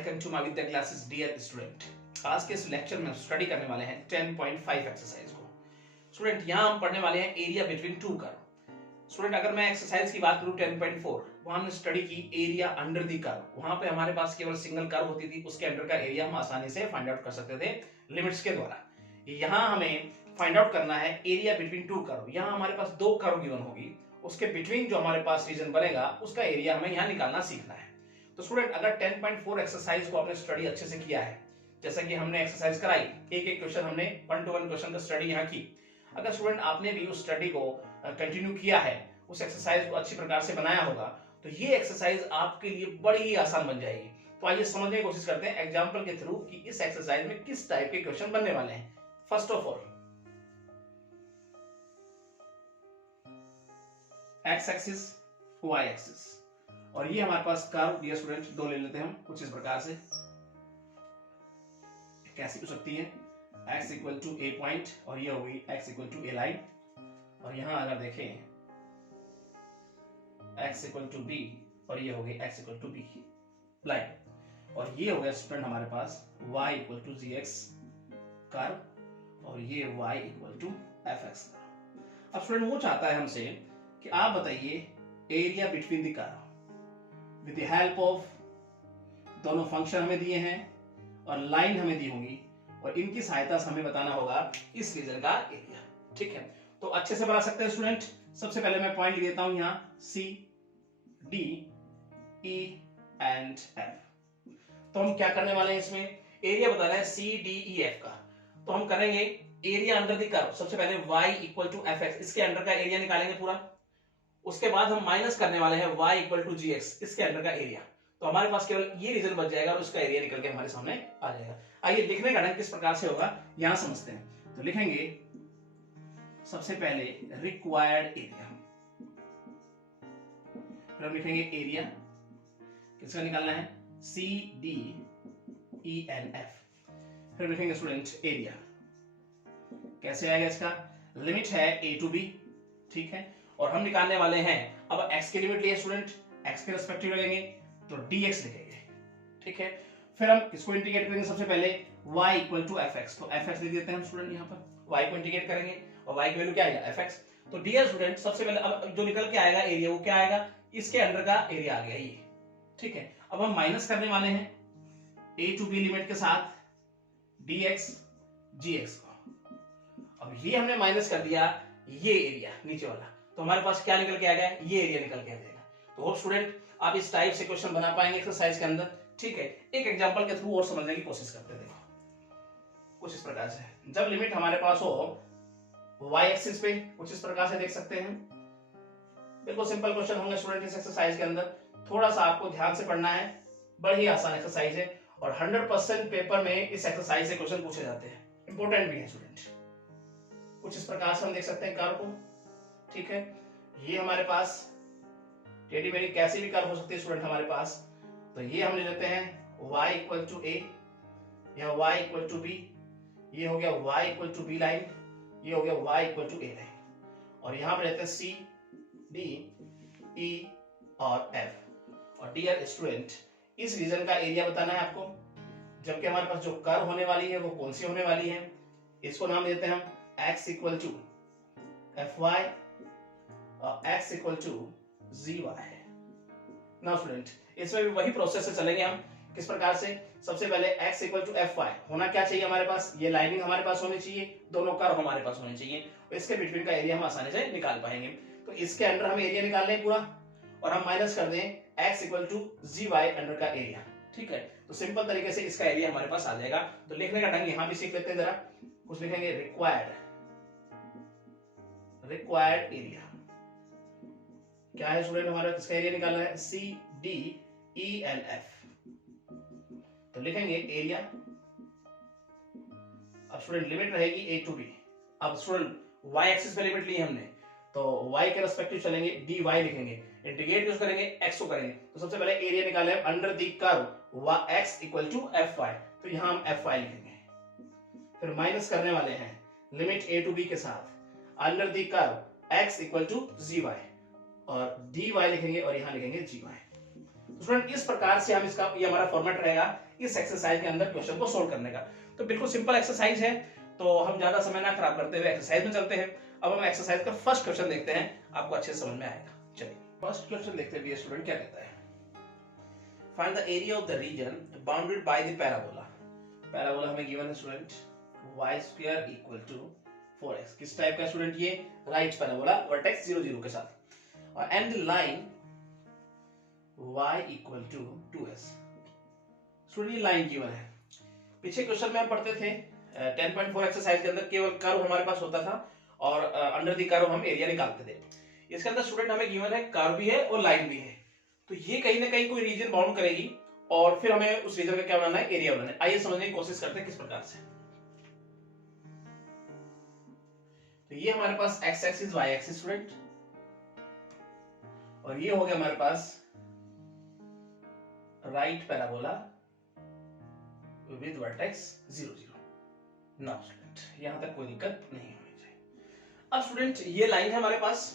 Welcome to my Vidya classes dear student. आज के इस लेक्चर में हम स्टडी करने वाले हैं 10.5 एक्सरसाइज को। स्टूडेंट यहाँ हम पढ़ने वाले हैं area between two curve. Student अगर मैं एक्सरसाइज की बात करूँ 10.4, वहां हमने स्टडी की एरिया अंडर द कर्व। वहां पे हमारे पास केवल सिंगल कर्व होती थी, उसके अंडर का एरिया हम आसानी से फाइंड आउट कर सकते थे लिमिट्स के द्वारा। यहाँ हमें फाइंड आउट करना है एरिया बिटवीन टू कर्व। यहाँ हमारे पास दो कर्व गिवन होगी, उसके बिटवीन जो हमारे पास रीजन बनेगा उसका एरिया हमें यहाँ निकालना सीखना है। तो स्टूडेंट अगर 10.4 एक्सरसाइज को आपने स्टडी अच्छे से किया है, जैसा कि हमने एक्सरसाइज कराई, एक एक क्वेश्चन हमने 1 to 1 क्वेश्चन का स्टडी यहाँ की। अगर स्टूडेंट आपने भी उस स्टडी को कंटिन्यू किया है, उस एक्सरसाइज को अच्छी प्रकार से बनाया होगा, तो ये एक्सरसाइज आपके लिए बड़ी ही आसान बन जाएगी। तो आइए समझने की कोशिश करते हैं एग्जाम्पल के थ्रू कि इस एक्सरसाइज में किस टाइप के क्वेश्चन बनने वाले हैं। First of all, x axis, y axis, और ये हमारे पास कर्व डियर स्टूडेंट दो ले लेते हैं हम कुछ इस प्रकार से। कैसी हो सकती है, x equal to A point और ये होगी x equal to A line, और यहां अगर देखें x इक्वल टू बी और ये होगी x equal to B line, और ये हो गया स्टूडेंट हमारे पास y equal to g x curve और ये y equal to f x curve. अब स्टूडेंट वो चाहता है हमसे कि आप बताइए area between the curve with the help of दोनों फंक्शन हमें दिए हैं और लाइन हमें दी होगी, और इनकी सहायता से हमें बताना होगा इस रीजन का एरिया। ठीक है, तो अच्छे से बना सकते हैं स्टूडेंट। सबसे पहले मैं पॉइंट लिख देता हूं यहाँ सी, डी, ई एंड एफ। तो हम क्या करने वाले हैं, इसमें एरिया बताना है सी, डी, ई, एफ का। तो हम करेंगे एरिया अंडर द कर्व। सबसे पहले y equal to f x, इसके अंडर का एरिया निकालेंगे पूरा। उसके बाद हम माइनस करने वाले हैं y equal to g x, इसके अंडर का एरिया। तो हमारे पास केवल ये रीजन बच जाएगा और उसका एरिया निकल के हमारे सामने आ जाएगा। आइए लिखने का ढंग किस प्रकार से होगा यहां समझते हैं। तो लिखेंगे सबसे पहले रिक्वायर्ड एरिया, फिर हम लिखेंगे एरिया किसका निकालना है, सी, डी, ई एंड एफ। फिर लिखेंगे स्टूडेंट एरिया कैसे आएगा, इसका लिमिट है ए टू बी। ठीक है, और हम निकालने वाले हैं अब x की लिमिट लिए स्टूडेंट, x के रेस्पेक्टिव लगेंगे तो dx लिखेंगे। ठीक है, फिर हम किसको इंटीग्रेट करेंगे, सबसे पहले y equal to f x. तो एफ एक्स लिख देते हैं हम स्टूडेंट, यहाँ पर y को इंटीग्रेट करेंगे और y की वैल्यू क्या आएगा, एफ एक्स। तो डियर स्टूडेंट सबसे पहले अब जो निकल के आएगा एरिया वो क्या आएगा, इसके अंडर का एरिया आ गया ये। ठीक है, अब हम माइनस करने वाले हैं a टू b लिमिट के साथ dx gx को। अब ये हमने माइनस कर दिया ये एरिया नीचे वाला, तो हमारे पास क्या निकल के आ गया, ये एरिया निकल के आ जाएगा। तो होप स्टूडेंट आप इस टाइप से क्वेश्चन बना पाएंगे एक्सरसाइज के अंदर। ठीक है, एक एग्जांपल के थ्रू और समझने की कोशिश करते हैं। देखो कुछ इस प्रकार से, जब लिमिट हमारे पास हो y एक्सिस पे, कुछ इस प्रकार से देख सकते हैं। बिल्कुल सिंपल क्वेश्चन होंगे स्टूडेंट इस एक्सरसाइज के अंदर, थोड़ा सा आपको ध्यान से पढ़ना है, बड़ी आसान एक्सरसाइज है और 100% पेपर में इस एक्सरसाइज से क्वेश्चन पूछे जाते हैं, इंपॉर्टेंट भी है स्टूडेंट। कुछ इस प्रकार से हम देख सकते हैं कर्व को। ठीक है, ये हमारे पास टेढ़ी मेढ़ी कैसी भी कर्व हो सकती है स्टूडेंट हमारे पास। तो ये हम ले लेते हैं y इक्वल टू ए या y इक्वल टू बी, ये हो गया y equal to B line, ये हो गया y equal to A line, और यहां पे लेते हैं सी, डी, ई और एफ। और डियर स्टूडेंट इस रीजन का एरिया बताना है आपको, जबकि हमारे पास जो कर्व होने वाली है वो कौन सी होने वाली है, इसको नाम देते हैं हम x equal to f y और x equal to g y. Now student इसमें भी वही प्रोसेस से चलेंगे हम। किस प्रकार से, सबसे पहले x equal to f y होना क्या चाहिए हमारे पास, ये लाइनिंग हमारे पास होनी चाहिए, दोनों कर्व हमारे पास होने चाहिए, और इसके बिटवीन का एरिया हम आसानी से निकाल पाएंगे। तो इसके अंडर हम एरिया निकाल लें पूरा, और हम माइनस कर दें x equal to g y under का एरिया। ठीक है, तो सिंपल तरीके से इसका एरिया हमारे पास आ जाएगा। तो लिखने का ढंग यहां भी सीख लेते हैं जरा, कुछ लिखेंगे रिक्वायर्ड एरिया क्या है स्टूडेंट, हमारा किसका एरिया निकालना है, सी, डी, ई एंड एफ। तो लिखेंगे एरिया, अब स्टूडेंट लिमिट रहेगी ए टू बी। अब स्टूडेंट y एक्सिस पे लिमिट ली हमने, तो y के रेस्पेक्टिव चलेंगे, dy लिखेंगे, इंटीग्रेट यूज करेंगे, x को करेंगे। तो सबसे पहले एरिया निकाले under the curve x equal to f y, तो यहां हम एफ वाई लिखेंगे। फिर माइनस करने वाले हैं लिमिट ए टू बी के साथ under the curve x equal to g y, और dy लिखेंगे और यहां लिखेंगे जी वाई। स्टूडेंट इस प्रकार से हम इसका, ये हमारा फॉर्मेट रहेगा, इस एक्सरसाइज के अंदर क्वेश्चन को सोल्व करने का। तो बिल्कुल सिंपल एक्सरसाइज है, तो हम ज्यादा समय ना खराब करते हुए एक्सरसाइज में चलते हैं। अब हम एक्सरसाइज का फर्स्ट क्वेश्चन देखते हैं, आपको अच्छे से समझ में आएगा। चलिए फर्स्ट क्वेश्चन देखते हैं स्टूडेंट क्या कहता है। Find the area of the region bounded by the parabola. Parabola हमें गिवन है student y² equal to 4x। किस टाइप का स्टूडेंट? ये राइट पैराबोला, वर्टेक्स 0 0 के साथ, और and line y equal to 2s। Student ये लाइन गिवन है। पीछे क्वेश्चन में हम पढ़ते थे 10.4 एक्सरसाइज के अंदर केवल कर्व हमारे पास होता था और अंडर द कर्व हम एरिया निकालते थे। इसके अंदर स्टूडेंट हमें गिवन है कर्व भी है और लाइन भी है, तो ये कहीं ना कहीं कोई रीजन बाउंड करेगी और फिर हमें उस रीजन का क्या बनाना है? एरिया बनाना है। आइए समझने की कोशिश करते हैं किस प्रकार से। तो ये हमारे पास x axis y axis student, और ये हो गया हमारे पास right parabola with vertex 0 0। Now student यहां तक कोई दिक्कत नहीं होनी चाहिए। अब स्टूडेंट ये लाइन है हमारे पास,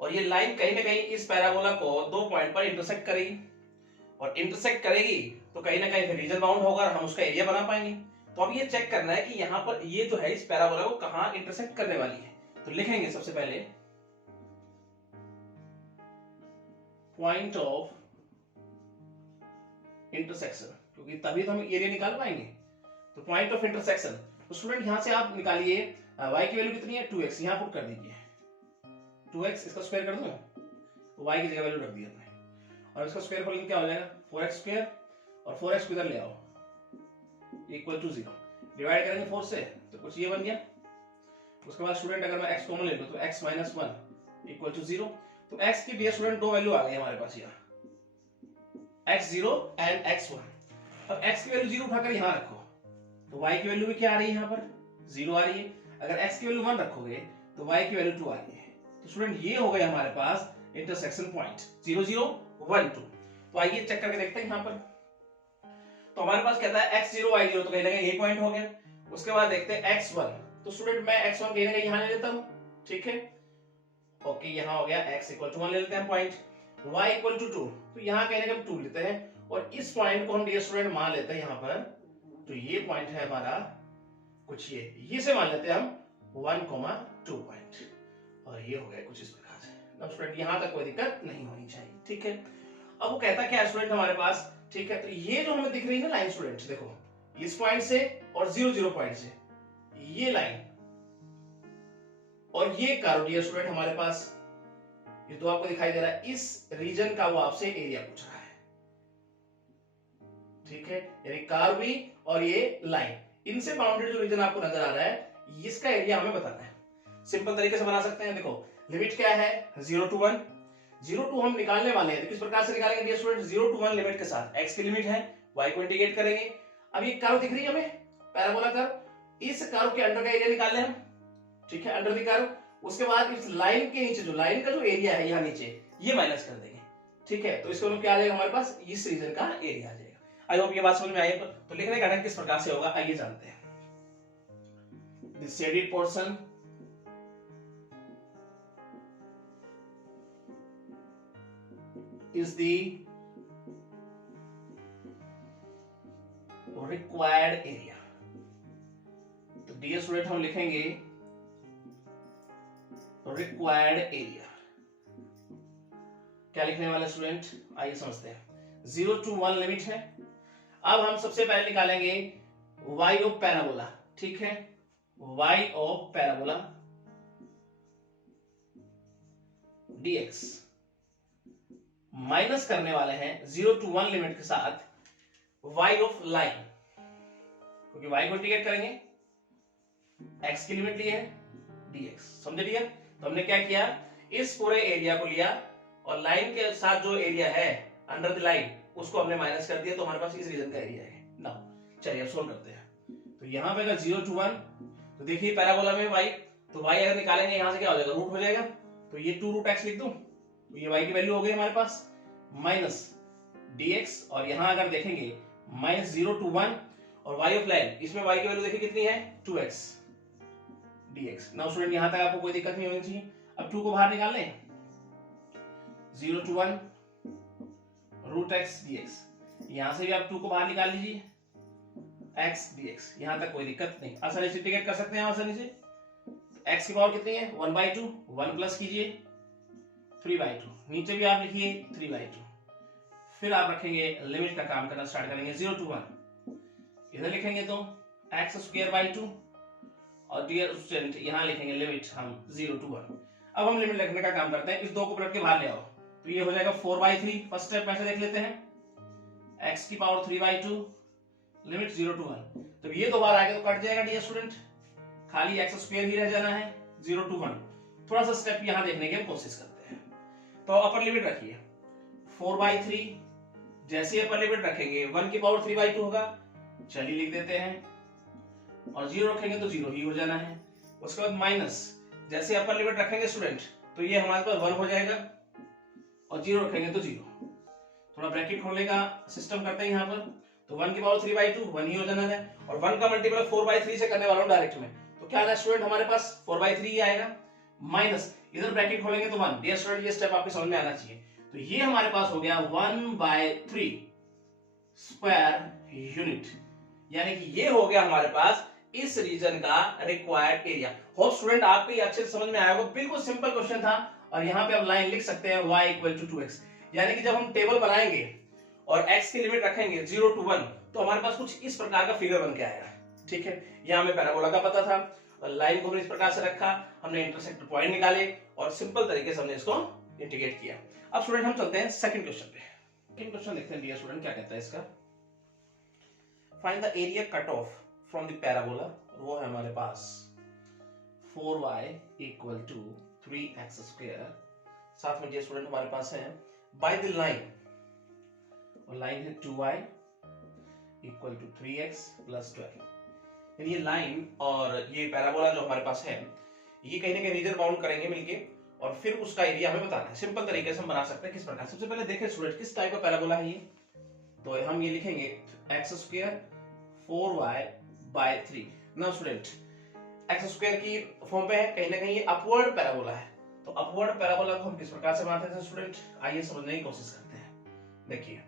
और ये लाइन कहीं ना कहीं इस पैराबोला को 2 पॉइंट पर इंटरसेक्ट करेगी, और इंटरसेक्ट करेगी तो कहीं ना कहीं रीजन बाउंड होगा और हम उसका एरिया बना पाएंगे। तो अब ये चेक करना है कि यहाँ पर ये जो है इस पैराबोला को कहां इंटरसेक्ट करने वाली है। तो लिखेंगे सबसे पहले पॉइंट ऑफ इंटरसेक्शन, क्योंकि तभी तो हम एरिया निकाल पाएंगे। तो पॉइंट ऑफ इंटरसेक्शन, तो स्टूडेंट यहां से आप निकालिए y की वैल्यू कितनी है? 2x। यहां पुट कर दीजिए 2x, इसका स्क्वायर कर दूं तो y की जगह वैल्यू रख दी हमने, और इसका स्क्वायर करेंगे क्या हो जाएगा? 4x², और 4x को इधर ले आओ इक्वल टू 0। डिवाइड करेंगे 4 से तो कुछ ये बन गया। उसके बाद स्टूडेंट अगर मैं x कॉमन ले लूं तो x - 1 इक्वल टू 0। तो x की डियर स्टूडेंट दो वैल्यू आ गई हमारे पास यहाँ, x0 एंड x1। अब x की वैल्यू 0 उठाकर यहाँ रखो तो y की वैल्यू भी क्या आ रही है? यहाँ पर 0 आ रही है। अगर x की वैल्यू 1 रखोगे तो y की वैल्यू 2 आ रही है। तो स्टूडेंट ये हो गया हमारे पास इंटरसेक्शन पॉइंट 0 0 1 2। तो आइए चेक करके देखते हैं यहाँ पर। तो हमारे पास कहता है x0 y0, तो कहीं ना कहीं ये पॉइंट हो गया। उसके बाद देखते हैं x1, तो स्टूडेंट मैं x1 कहीं ना कहीं यहाँ ले लेता हूँ, ठीक है, ओके, यहाँ हो गया x इक्वल टू 1 ले लेते हैं पॉइंट, y इक्वल टू 2, तो यहाँ कहीं ना कहीं 2 लेते हैं, और इस पॉइंट को हम डियर स्टूडेंट मान लेते हैं यहाँ पर। तो ये पॉइंट है हमारा कुछ ये से मान लेते हैं हम 1,2 पॉइंट, और ये हो गया कुछ इस प्रकार से। अब स्टूडेंट यहाँ तक कोई दिक्कत नहीं होनी चाहिए, ठीक है। अब वो कहता क्या है स्टूडेंट हमारे पास, ठीक है, तो ये जो हमें दिख रही है ना लाइन स्टूडेंट, देखो इस पॉइंट से और 0 0 पॉइंट से ये लाइन और ये कर्व डियर स्टूडेंट हमारे पास, ये तो आपको दिखाई दे रहा है, इस रीजन का वो आपसे एरिया पूछ रहा है, ठीक है, यानी कर्व भी और ये लाइन, इनसे बाउंडेड जो रीजन आपको नजर आ रहा है, इसका एरिया हमें बताना है। सिंपल तरीके से बना सकते हैं। देखो लिमिट क्या है? 0 to 1। 0 to हम निकालने वाले हैं, तो किस प्रकार से निकालेंगे डियर स्टूडेंट? 0 to 1 लिमिट के साथ x की लिमिट है, y को इंटीग्रेट करेंगे। अब ये कर्व दिख रही है हमें, पैराबोला कर्व, इस कर्व के अंडर का एरिया निकालना है हम, ठीक है, अंडर द कर्व। उसके बाद इस लाइन के नीचे जो लाइन का जो एरिया है यहाँ नीचे, ये माइनस कर देंगे, ठीक है। तो इसको क्या आ जाएगा हमारे पास? इस रीजन का एरिया आ जाएगा। आई होप ये बात समझ में आई। तो लिखने का ढंग किस प्रकार से होगा आइए जानते हैं। This shaded portion is the required area। तो डियर स्टूडेंट हम लिखेंगे रिक्वायर्ड एरिया। क्या लिखने वाले स्टूडेंट? आइए समझते हैं। 0 to 1 लिमिट है। अब हम सबसे पहले निकालेंगे y ऑफ पैराबोला, ठीक है, y of parabola dx minus करने वाले हैं 0 to 1 लिमिट के साथ y ऑफ लाइन, क्योंकि y को इंटीग्रेट करेंगे, x की लिमिट ली है dx, समझे डियर? तो हमने क्या किया, इस पूरे एरिया को लिया और लाइन के साथ जो एरिया है अंडर द लाइन उसको हमने माइनस कर दिया, तो हमारे पास इस रीजन का एरिया है। नाउ चलिए अब सोल्व करते हैं। तो यहां पे अगर 0 to 1, तो देखिए पैराबोला में y, तो y अगर निकालेंगे यहां से क्या हो जाएगा? रूट हो जाएगा, तो ये 2√x लिख दूं, तो ये y की वैल्यू हो गई हमारे पास माइनस dx, और यहां अगर देखेंगे माइनस 0 to 1 और y ऑफ लाइन, इसमें y की वैल्यू देखिए कितनी है? 2x dx। नाउ स्टूडेंट यहां तक आपको कोई दिक्कत नहीं होनी चाहिए। अब 2 को बाहर निकाल लें, 0 to 1 √x dx, यहां से भी आप 2 को बाहर निकाल लीजिए, x dx, यहां तक कोई दिक्कत नहीं, आसानी से इंटीग्रेट कर सकते हैं आसानी से। x की पावर कितनी है 1/2, 1 प्लस कीजिए 3/2, नीचे भी आप लिखिए 3/2, फिर आप रखेंगे लिमिट का काम करना स्टार्ट करेंगे 0 to 1, इधर लिखेंगे तो x²/2 और डियर स्टूडेंट यहां लिखेंगे लिमिट हम 0 to 1। अब हम लिमिट लिखने का काम करते हैं, इस 2 को पलट के बाहर ले आओ तो ये हो जाएगा 4/3। फर्स्ट स्टेप में से देख लेते हैं, x की पावर 3/2 लिमिट 0 to 1, तो ये 2 बार आएगा तो कट जाएगा डियर स्टूडेंट, खाली x² ही रह जाना है 0 to 1। थोड़ा सा स्टेप यहां देखने की कोशिश करते हैं, तो अपर लिमिट रखिए 4/3, जैसे अपर लिमिट रखेंगे 1 की पावर 3/2 होगा, चलिए लिख देते हैं, और 0 रखेंगे तो 0 ही हो जाना है। उसके बाद माइनस, जैसे अपर लिमिट रखेंगे स्टूडेंट तो ये हमारे पास 1 हो जाएगा, और 0 रखेंगे तो 0। थोड़ा ब्रैकेट खोलने का सिस्टम करते हैं यहाँ पर, तो 1 की पावर 3/2 1 ही हो जाना है, और 1 का मल्टीपल 4/3 से करने वाला हूं डायरेक्ट में, तो क्या आएगा स्टूडेंट हमारे पास 4/3 ही आएगा, माइनस इधर ब्रैकेट खोलेंगे तो 1। डियर स्टूडेंट ये स्टेप आपके समझ में आना चाहिए, तो ये हमारे पास हो गया 1/3 स्क्वायर यूनिट, यानी कि ये हो गया हमारे पास इस रीजन का रिक्वायर्ड एरिया। होप स्टूडेंट आपको ये अच्छे से समझ में आया होगा, बिल्कुल सिंपल क्वेश्चन था, और यहाँ पे आप लाइन लिख सकते हैं y = 2x, यानी कि जब हम टेबल बनाएंगे और x की लिमिट रखेंगे 0 to 1 तो हमारे पास कुछ इस प्रकार का फिगर बन के आएगा, ठीक है। यहाँ हमें पैराबोला का पता था, लाइन को हमने इस प्रकार से रखा, हमने इंटरसेक्टर पॉइंट निकाले और सिंपल तरीके से हमने इसको इंटीग्रेट किया। अब स्टूडेंट हम चलते हैं सेकंड क्वेश्चन पे। सेकंड क्वेश्चन देखते हैं डियर स्टूडेंट क्या कहता है इसका, find the area cut off from the parabola, वो है हमारे पास 4y = 3x², साथ में डियर स्टूडेंट हमारे पास है बाय द लाइन, और लाइन है 2y = 3x + 12। ये लाइन और ये पैराबोला जो हमारे पास है ये कहीं ना कहीं रीजन बाउंड करेंगे मिलके, और फिर उसका एरिया हमें बताना है। सिंपल तरीके से हम बना सकते हैं, किस प्रकार। सबसे पहले देखें स्टूडेंट किस टाइप का पैराबोला है ये, तो हम ये लिखेंगे x² 4y/3। Now student x² की फॉर्म पे है, कहीं ना कहीं ये अपवर्ड पैराबोला है, तो अपवर्ड पैराबोला को हम किस प्रकार से बनाते हैं स्टूडेंट, आइए समझने की कोशिश करते हैं। देखिए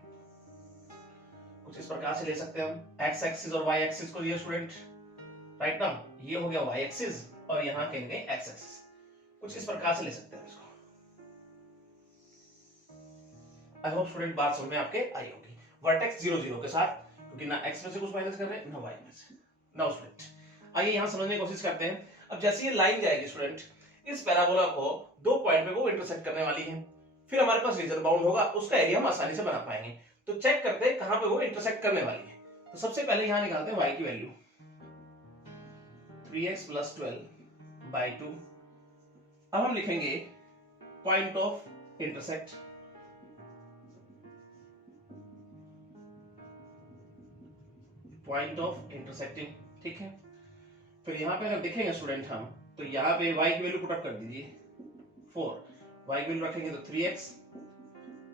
कुछ इस प्रकार से ले सकते हैं हम, x एक्सिस और y एक्सिस को लिए स्टूडेंट, राइट ना, ये हो गया y एक्सिस और यहाँ कहेंगे x एक्सिस, कुछ इस प्रकार से ले सकते हैं इसको। आई होप स्टूडेंट बात समझ में आपके आई होगी, वर्टेक्स 0 0 के साथ, क्योंकि ना x में से कुछ माइनस कर रहे हैं ना y में से। नाउ स्टूडेंट आइए यहां समझने की कोशिश करते हैं। अब जैसे ये लाइन जाएगी स्टूडेंट इस पैराबोला को 2 पॉइंट पे वो इंटरसेक्ट करने वाली है, फिर हमारे पास रीजन बाउंड होगा, उसका एरिया हम आसानी से बना पाएंगे। तो चेक करते हैं कहां पे वो इंटरसेक्ट करने वाली है। तो सबसे पहले यहां निकालते हैं y की वैल्यू 3x + 12/2। अब हम लिखेंगे point of intersect, point of intersecting, ठीक है। फिर यहां पे अगर देखेंगे स्टूडेंट हम, तो यहां पे y की वैल्यू पुट अप कर दीजिए 4, y की वैल्यू रखेंगे तो 3x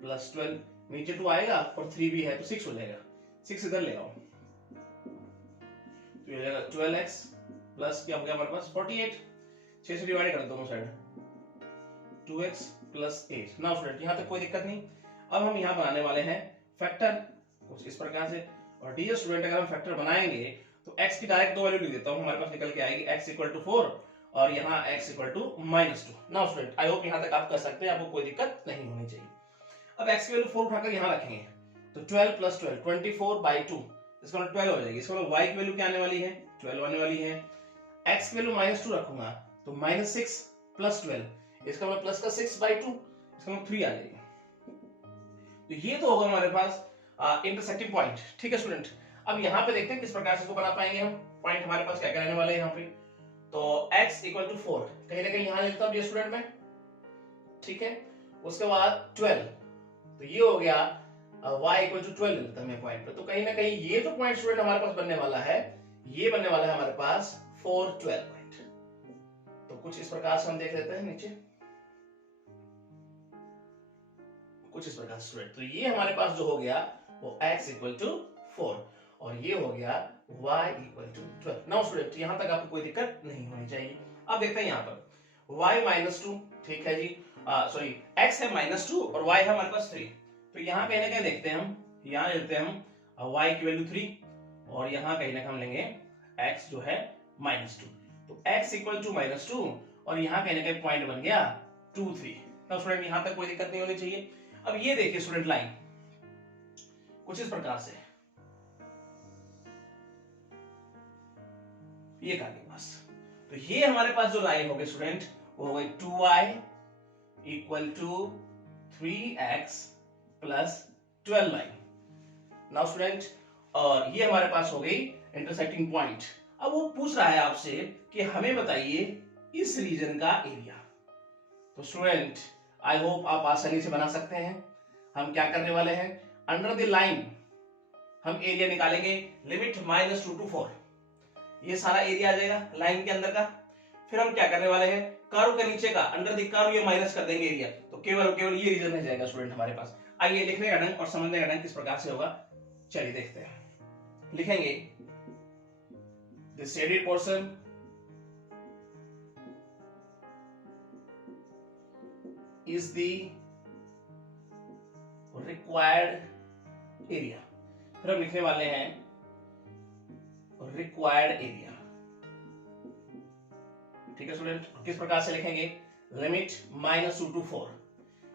+ 12, नीचे 2 आएगा और 3 भी है तो 6 हो जाएगा, 6 इधर ले आओ तो ये हो जाएगा 12x प्लस क्या हो गया हमारे पास 48, 6 से डिवाइड कर दोनों साइड 2x + 8। नाउ स्टूडेंट यहां तक कोई दिक्कत नहीं। अब हम यहां बनाने वाले हैं फैक्टर कुछ इस प्रकार से, और डियर स्टूडेंट अगर हम फैक्टर बनाएंगे तो x की डायरेक्ट 2 वैल्यू लिख देता हूं, हमारे पास निकल के आएगी x = 4 और यहाँ x = -2। Now student I hope यहां तक आप कर सकते हैं, आपको कोई दिक्कत नहीं होनी चाहिए। अब x की वैल्यू 4 उठाकर यहां रखेंगे तो 12 + 12 24/2, इसका मतलब 12 हो जाएगी। इसका मतलब y की वैल्यू क्या आने वाली है 12 आने वाली है। x की वैल्यू -2 रखूंगा तो -6 + 12, इसका मतलब प्लस का 6/2, इसका मतलब 3 आ जाएगी। तो ये तो होगा हमारे पास इंटरसेक्टिंग पॉइंट, ठीक है स्टूडेंट। अब यहाँ पे देखते हैं किस प्रकार से इसको बना पाएंगे हम। पॉइंट हमारे पास क्या क्या रहने वाले हैं यहाँ पे, तो x = 4 कहीं ना कहीं यहाँ लेता हूँ स्टूडेंट में, ठीक है। उसके बाद 12, तो ये हो गया y = 12 लेता हूँ मैं पॉइंट पे, तो कहीं ना कहीं ये जो पॉइंट स्टूडेंट हमारे पास बनने वाला है ये बनने वाला है हमारे पास 4 12 पॉइंट। तो कुछ इस प्रकार से हम देख लेते हैं नीचे, कुछ इस प्रकार स्टूडेंट। तो ये हमारे पास जो हो गया वो x = 4 और ये हो गया y = 12। नाउ स्टूडेंट यहां तक आपको कोई दिक्कत नहीं होनी चाहिए। अब देखते हैं यहां पर y -2, ठीक है जी, सॉरी x है -2 और y है हमारे पास 3, तो यहां कहीं ना कहीं देखते हैं हम यहाँ लेते हैं हम y की वैल्यू 3 और यहाँ कहीं ना कहीं हम लेंगे x जो है -2। तो x इक्वल टू -2 और यहाँ कहीं ना कहीं पॉइंट बन गया 2 3। तो स्टूडेंट यहाँ तक कोई दिक्कत नहीं होनी चाहिए। अब ये देखिए स्टूडेंट लाइन कुछ इस प्रकार से ये काटे पास। तो ये हमारे पास जो लाइन होगी स्टूडेंट वो हो गई 2y equal to 3x plus 12y। Now student और ये हमारे पास हो गई इंटरसेक्टिंग पॉइंट। अब वो पूछ रहा है आपसे कि हमें बताइए इस रीजन का एरिया। तो स्टूडेंट आई होप आप आसानी से बना सकते हैं। हम क्या करने वाले हैं, अंडर द लाइन हम एरिया निकालेंगे लिमिट -2 to 4। ये सारा एरिया आ जाएगा लाइन के अंदर का। फिर हम क्या करने वाले हैं, कर्व के नीचे का अंडर द कर्व ये माइनस कर देंगे एरिया, तो केवल ये रीजन रह जाएगा स्टूडेंट हमारे पास। आइए लिखने का ढंग और समझने का ढंग किस प्रकार से होगा, चलिए देखते हैं। लिखेंगे this shaded portion is the required area. फिर हम लिखने वाले हैं रिक्वायर्ड एरिया। ठीक है स्टूडेंट, किस प्रकार से लिखेंगे, limit -2 to 4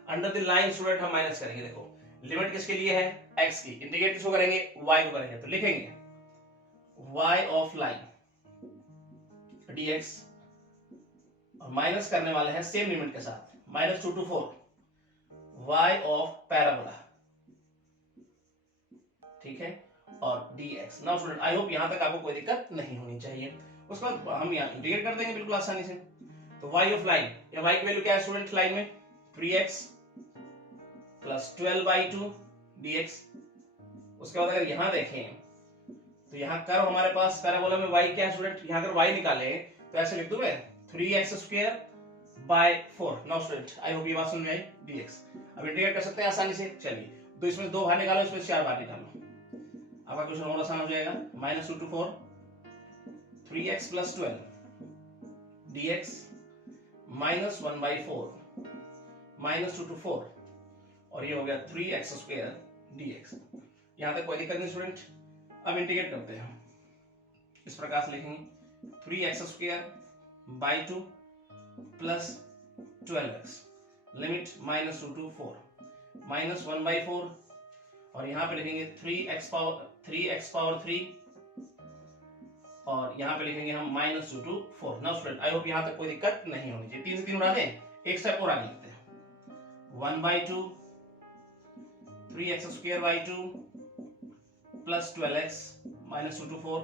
under the line. Student हम माइनस करेंगे, देखो लिमिट किसके लिए है, x की, इंटीग्रेट किसको करेंगे, y को करेंगे। तो लिखेंगे y ऑफ लाइन dx और माइनस करने वाले हैं सेम लिमिट के साथ -2 to 4 y ऑफ पैराबोला। ठीक है, और dx। Now student I hope यहां तक आपको कोई दिक्कत नहीं होनी चाहिए। उसके बाद हम यहाँ इंटीग्रेट कर देंगे बिल्कुल आसानी से। तो y ऑफ लाइन, या y की वैल्यू क्या है स्टूडेंट लाइन में, 3x प्लस 12y2 dx। उसके बाद अगर यहां देखें तो यहाँ कर्व हमारे पास पैराबोला में y क्या है स्टूडेंट, यहाँ अगर y निकाले तो ऐसे लिख दूं मैं 3x square by 4। Now student I hope ये बात समझ में आई, dx। अब इंटीग्रेट कर सकते हैं आसानी से। चलिए तो इसमें 2 बाहर निकालो, इसमें 4 बाहर निकालो, आपका क्वेश्चन और आसान हो जाएगा। -2 to 4 3x plus 12 dx -1/4 -2 to 4 और ये हो गया 3x स्क्वायर dx। यहां तक कोई दिक्कत नहीं स्टूडेंट। अब इंटीग्रेट करते हैं, इस प्रकार से लिखेंगे 3x square by 2 plus 12x limit -2 to 4 -1/4 और यहां पे लिखेंगे 3x पावर 3 और यहां पे लिखेंगे हम -2 to 4। Now student I hope यहां तक कोई दिक्कत नहीं होनी चाहिए। 3 से 3 उड़ा दें, एक स्टेप और आगे लिखते हैं 1/2 3x square by 2 plus 12x -2 to 4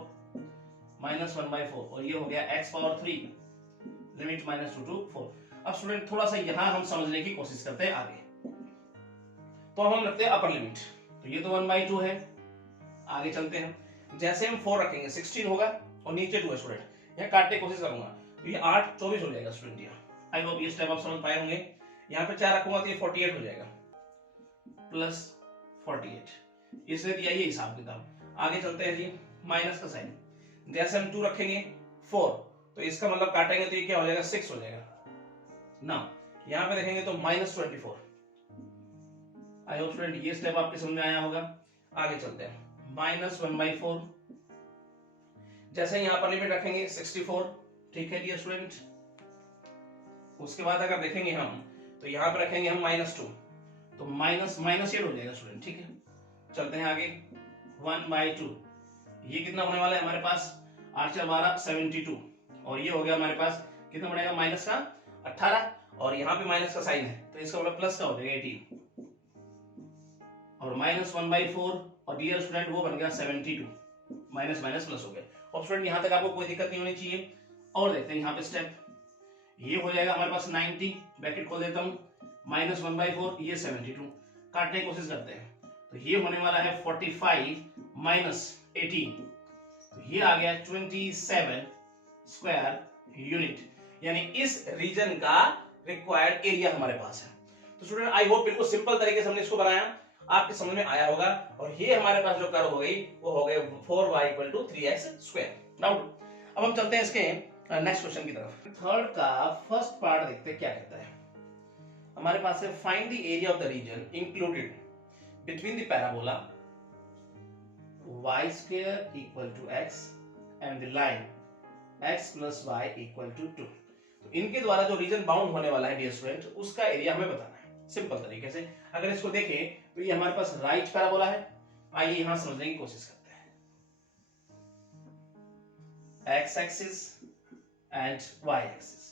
-1/4 और ये हो गया x पावर 3 लिमिट -2 to 4। अब स्टूडेंट थोड़ा सा यहां हम समझने की कोशिश करते हैं आगे। तो अब हम रखते हैं अपर लिमिट, तो ये तो 1/2 है। आगे चलते हैं, जैसे हम 4 रखेंगे 16 होगा और नीचे 2 है स्टूडेंट। यहाँ काटने की कोशिश करूंगा तो ये 8 24 हो जाएगा स्टूडेंट। यहाँ आई होप ये स्टेप आप समझ पाए होंगे। यहाँ पे 4 रखूंगा तो ये 48 हो जाएगा प्लस 48, इसलिए दिया ये हिसाब किताब। आगे चलते हैं जी, माइनस का साइन। जैसे हम 2 रखेंगे 4 तो इसका मतलब काटेंगे तो ये क्या हो जाएगा 6 हो जाएगा ना। यहाँ पे देखेंगे तो -24। आई होप स्टूडेंट ये स्टेप आपके समझ में आया होगा। आगे चलते हैं -1/4। जैसे यहाँ पर लिमिट रखेंगे 64। ठीक है डियर स्टूडेंट। उसके बाद अगर देखेंगे हम तो यहाँ पे रखेंगे हम -2 तो -8 हो जाएगा स्टूडेंट। ठीक है, चलते हैं आगे 1/2। ये कितना होने वाला है हमारे पास, 8 4 12 72 और ये हो गया हमारे पास कितना बनेगा माइनस का 18 और यहाँ पे माइनस का साइन है तो इसका मतलब प्लस का हो जाएगा 18 और -1/4 और डियर स्टूडेंट वो बन गया 72, माइनस माइनस प्लस हो गया। और स्टूडेंट यहाँ तक आपको कोई दिक्कत नहीं होनी चाहिए। और देखते हैं यहाँ पे स्टेप, ये हो जाएगा हमारे पास 90, ब्रैकेट खोल देता हूँ, -1/4 ये 72, काटने की कोशिश करते हैं तो ये होने वाला है 45 - 18 तो ये आ गया 27 स्क्वायर यूनिट, यानी इस रीजन का रिक्वायर्ड एरिया हमारे पास है। तो स्टूडेंट आई होप बिल्कुल सिंपल तरीके से हमने इसको बनाया, आपके समझ में आया होगा। और ये हमारे पास जो कर्व हो गई वो हो गए 4y = 3x स्क्वायर। नाउ अब हम चलते हैं इसके नेक्स्ट क्वेश्चन की तरफ। थर्ड का फर्स्ट पार्ट देखते हैं क्या कहता है। हमारे पास है find the area of the region included between the parabola y square equal to x and the line x plus y equal to 2। तो इनके द्वारा जो रीजन बाउंड होने वाला है डियर स्टूडेंट, उसका एरिया हमें बताना है सिंपल तरीके से। अगर इसको देखें तो ये हमारे पास राइट पैराबोला है। आइए यहां समझने की कोशिश करते हैं। x axis and y axis,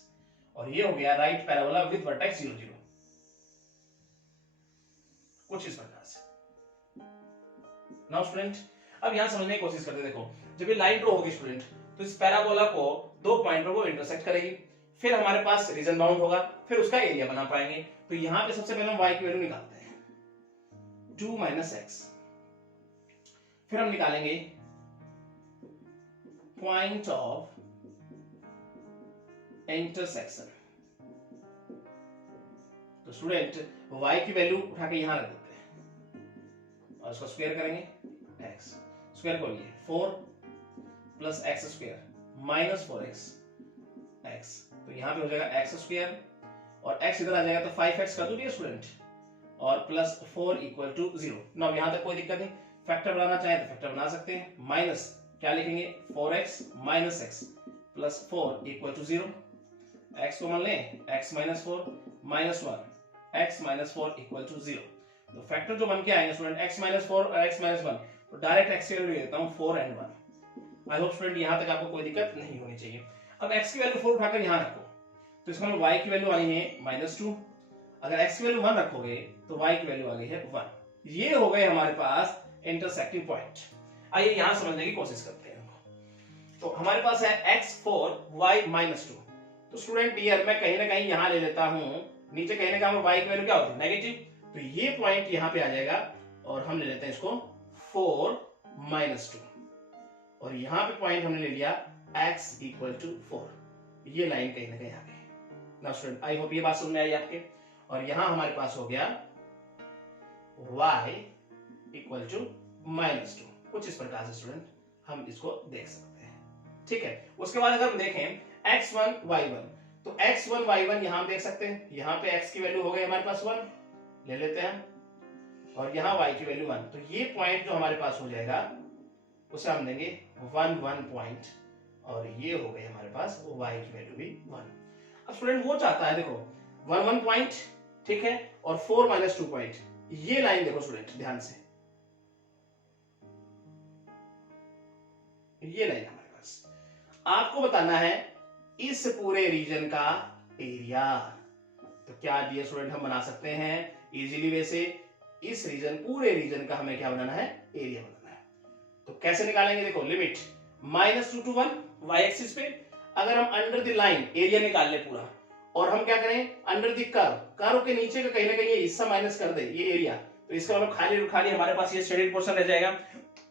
और ये हो गया राइट पैराबोला विद वर्टेक्स 0 0, कुछ इस प्रकार से। नाउ स्टूडेंट अब यहां समझने की कोशिश करते हैं। देखो जब ये लाइन ड्रॉ होगी स्टूडेंट, तो इस पैराबोला को दो पॉइंट पर वो इंटरसेक्ट करेगी, फिर हमारे पास रीजन बाउंड होगा, फिर उसका एरिया बना पाएंगे। तो यहां पे सबसे पहले हम y की वैल्यू निकालते हैं 2 - x, फिर हम निकालेंगे पॉइंट ऑफ इंटरसेक्शन। तो स्टूडेंट y की वैल्यू उठा के यहां रख देते हैं और उसको स्क्वायर करेंगे, x स्क्वायर को लिए 4 + x स्क्वायर - 4x x, तो यहां पे हो जाएगा x स्क्वायर और x इधर आ जाएगा तो 5x कर दो स्टूडेंट, और +4 = 0। नाउ यहां तक कोई दिक्कत नहीं, फैक्टर बनाना चाहे तो फैक्टर बना सकते हैं। माइनस क्या लिखेंगे 4x - x +4 = 0, x को मान लें x - 4 - 1 x - 4 = 0। तो फैक्टर जो बन के आएंगे स्टूडेंट x - 4 और x - 1, तो डायरेक्ट x की वैल्यू देता हूं 4 और 1। आई होप स्टूडेंट यहां तक आपको कोई दिक्कत नहीं होनी चाहिए। अब x की वैल्यू 4 उठाकर यहां रखो, तो इसका मतलब y की वैल्यू आनी है -2। अगर x की वैल्यू 1 रखोगे तो y की वैल्यू आ गई है 1। ये हो गए हमारे पास इंटरसेक्टिंग पॉइंट। आइए यहां समझने की कोशिश करते हैं। तो हमारे पास है x4 y -2। तो स्टूडेंट डियर मैं कहीं ना कहीं यहां ले लेता हूं, नीचे कहीं ना कहीं y की वैल्यू क्या होती है नेगेटिव, तो ये पॉइंट यहां पे आ जाएगा और हम ले लेते हैं इसको 4 - 2, और यहां पे पॉइंट हमने ले लिया x = 4। ये लाइन कहीं ना कहीं आ गई। नाउ स्टूडेंट आई होप ये बात समझ में आई आपके। और यहां हमारे पास हो गया y = -2, कुछ इस प्रकार से स्टूडेंट हम इसको देख सकते हैं। ठीक है, उसके बाद अगर हम देखें x1 y1, तो x1 y1 यहां देख सकते हैं, यहां पे x की वैल्यू हो गई हमारे पास 1 ले लेते हैं, और यहां y की वैल्यू 1। तो ये पॉइंट जो हमारे पास हो जाएगा उसे हम देंगे 1 1 पॉइंट, और ये हो गई हमारे पास y की वैल्यू भी 1। अब स्टूडेंट वो चाहता है देखो 1 1 पॉइंट, ठीक है, और 4 - 2 पॉइंट। ये लाइन देखो स्टूडेंट ध्यान से, ये लाइन हमारे पास आपको बताना है इस पूरे रीजन का एरिया। तो क्या डियर स्टूडेंट हम बना सकते हैं इजीली वे से, इस रीजन पूरे रीजन का हमें क्या बनाना है एरिया बनाना है। तो कैसे निकालेंगे, देखो लिमिट -2 to 1 y एक्सिस पे, अगर हम अंडर द लाइन एरिया निकाल ले पूरा, और हम क्या करें अंडर द कर्व के नीचे का कहीं ना कहीं ये हिस्सा माइनस कर दे ये एरिया, तो इसका मतलब खाली खाली हमारे पास ये शेडेड पोर्शन रह जाएगा।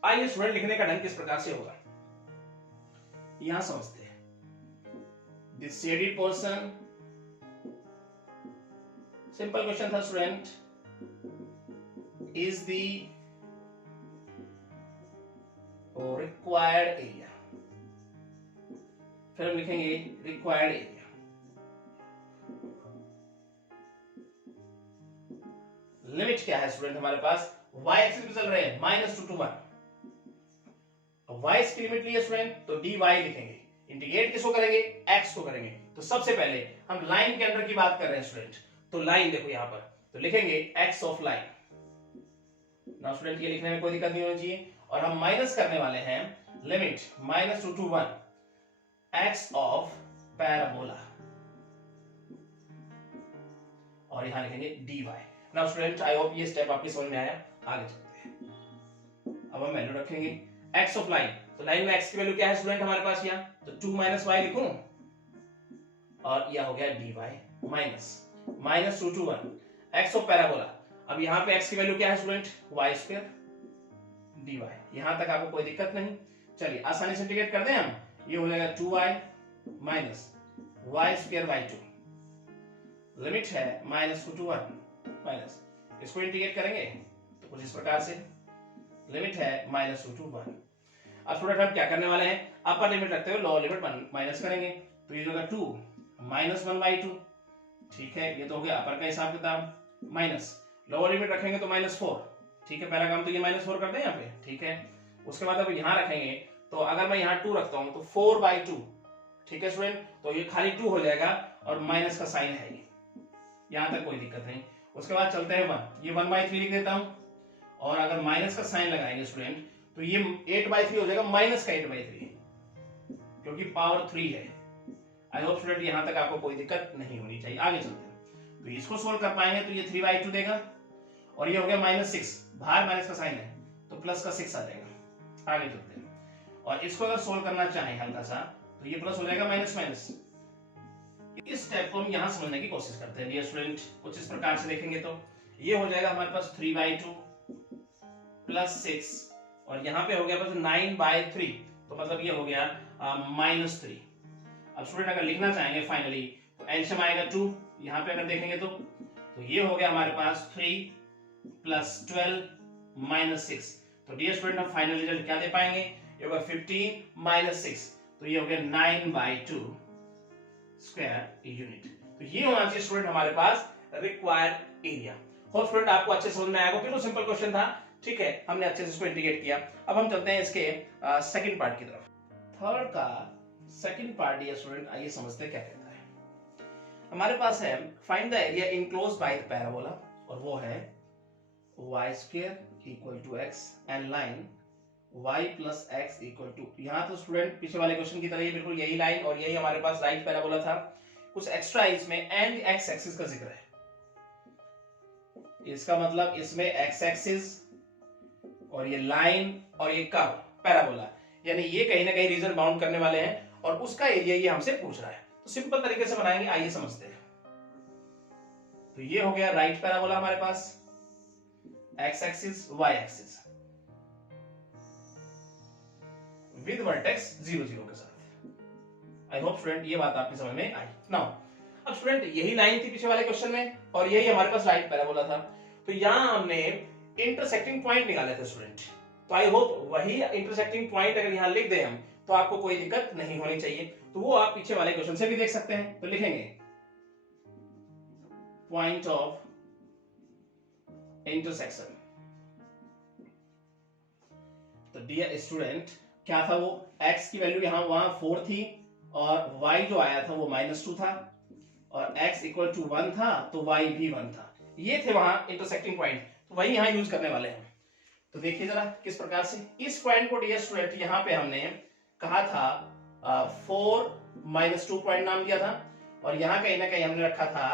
आइए स्टूडेंट लिखने का ढंग किस प्रकार से होगा यहां समझते हैं। This shaded portion, simple question था student, is the required area. फिर हम लिखेंगे रिक्वायर्ड एरिया। लिमिट क्या है स्टूडेंट हमारे पास, y एक्सिस पे चल रहे हैं -2 to 1, y की लिमिट ली है स्टूडेंट, तो dy लिखेंगे। इंटीग्रेट किसको करेंगे x को करेंगे। तो सबसे पहले हम लाइन के अंडर की बात कर रहे हैं स्टूडेंट, तो लाइन देखो यहां पर, तो लिखेंगे x of line. Now student ये लिखने में कोई दिक्कत नहीं होनी चाहिए, और हम माइनस करने वाले हैं limit -2 to 1 x of parabola, और यहां लिखेंगे dy। Now student I hope ये स्टेप आपकी समझ में आया। आगे चलते हैं, अब हम वैल्यू रखेंगे x ऑफ लाइन। तो लाइन में x की वैल्यू क्या है स्टूडेंट हमारे पास यहाँ, तो 2 - y लिखूं, और यह हो गया dy -2 to 1 x of parabola. अब यहाँ पे x की वैल्यू क्या है स्टूडेंट y² dy। यहां तक आपको कोई दिक्कत नहीं, चलिए आसानी से इंटीग्रेट कर दें हम, ये हो जाएगा 2y - y²/2, लिमिट है -2 to 1 माइनस, इसको इंटीग्रेट करेंगे तो कुछ इस प्रकार से, लिमिट है -2 to 1। अब स्टूडेंट हम क्या करने वाले हैं, अपर लिमिट रखते हुए लोअर लिमिट माइनस करेंगे, तो ये होगा 2 - 1/2, ठीक है, ये तो हो गया अपर का हिसाब किताब। माइनस लोअर लिमिट रखेंगे तो -4, ठीक है, पहला काम तो ये -4 कर दें यहाँ पे, ठीक है, उसके बाद अब यहाँ रखेंगे, तो अगर मैं यहाँ 2 रखता हूँ तो 4/2, ठीक है स्टूडेंट, तो ये खाली 2 हो जाएगा और माइनस का साइन है ये, यहाँ तक कोई दिक्कत नहीं। उसके बाद चलते हैं 1, ये 1/3 लिख देता हूँ, और अगर माइनस का साइन लगाएंगे स्टूडेंट तो ये 8/3 हो जाएगा, माइनस का 8/3, क्योंकि पावर 3 है। आई होप स्टूडेंट यहाँ तक आपको कोई दिक्कत नहीं होनी चाहिए। आगे चलते हैं, तो इसको सोल्व कर पाएंगे तो ये 3/2 देगा, और ये हो गया -6, बाहर माइनस का साइन है तो प्लस का 6 आ जाएगा। आगे चलते हैं, और इसको अगर सोल्व करना चाहें हल्का सा तो ये प्लस हो जाएगा माइनस माइनस। इस स्टेप को हम यहाँ समझने की कोशिश करते हैं डियर स्टूडेंट। कुछ इस प्रकार से देखेंगे तो ये हो जाएगा हमारे पास 3/2 प्लस 6, और यहाँ पे हो गया बस 9/3, तो मतलब ये हो गया -3। अब स्टूडेंट अगर लिखना चाहेंगे फाइनली तो एलसीएम आएगा 2, यहाँ पे अगर देखेंगे तो ये हो गया हमारे पास 3 + 12 - 6। तो डियर स्टूडेंट हम फाइनल रिजल्ट क्या दे पाएंगे, ये होगा 15 - 6, तो ये हो गया 9/2 स्क्वायर यूनिट। तो ये होना चाहिए स्टूडेंट हमारे पास रिक्वायर्ड एरिया। होप स्टूडेंट आपको अच्छे समझ में आएगा, बिल्कुल सिंपल क्वेश्चन था, ठीक है, हमने अच्छे से इसको इंटीग्रेट किया। अब हम चलते हैं इसके सेकंड पार्ट की तरफ। थर्ड का सेकंड पार्ट ये स्टूडेंट, आइए समझते हैं क्या कहता है। हमारे पास है find the area enclosed bye the parabola, और वो है y² = x and line y + x = यहाँ तो स्टूडेंट पीछे वाले क्वेश्चन की तरह ये बिल्कुल यही लाइन और यही हमारे पास राइट पैराबोला था। कुछ एक्स्ट्रा इसमें एंड x एक्सिस का जिक्र है, इसका मतलब इसमें x एक्सिस और ये लाइन और ये कर्व पैराबोला, यानी ये कहीं ना कहीं रीजन बाउंड करने वाले हैं, और उसका एरिया ये हमसे पूछ रहा है। तो सिंपल तरीके से बनाएंगे, आइए समझते हैं। तो ये हो गया राइट पैराबोला हमारे पास, x axis y axis with vertex 0 0 के साथ। आई होप स्टूडेंट ये बात आपकी समझ में आई। नाउ अब स्टूडेंट यही लाइन थी पीछे वाले क्वेश्चन में, और यही हमारे पास राइट पैराबोला था, तो यहां हमने इंटरसेक्टिंग पॉइंट निकाले थे स्टूडेंट। तो आई होप वही इंटरसेक्टिंग पॉइंट अगर यहां लिख दें हम तो आपको कोई दिक्कत नहीं होनी चाहिए। तो वो आप पीछे वाले क्वेश्चन से भी देख सकते हैं। तो लिखेंगे पॉइंट ऑफ इंटरसेक्शन। तो डियर स्टूडेंट क्या था वो, x की वैल्यू यहां वहां 4 थी, और y जो आया था वो -2 था, और x = 1 था तो y भी 1 था। ये थे वहां इंटरसेक्टिंग पॉइंट, तो वही यहां यूज करने वाले हैं। तो देखिए जरा किस प्रकार से इस पॉइंट को डियर स्टूडेंट यहां पे हमने कहा था 4 - 2 पॉइंट नाम दिया था, और यहां कहीं ना कहीं हमने रखा था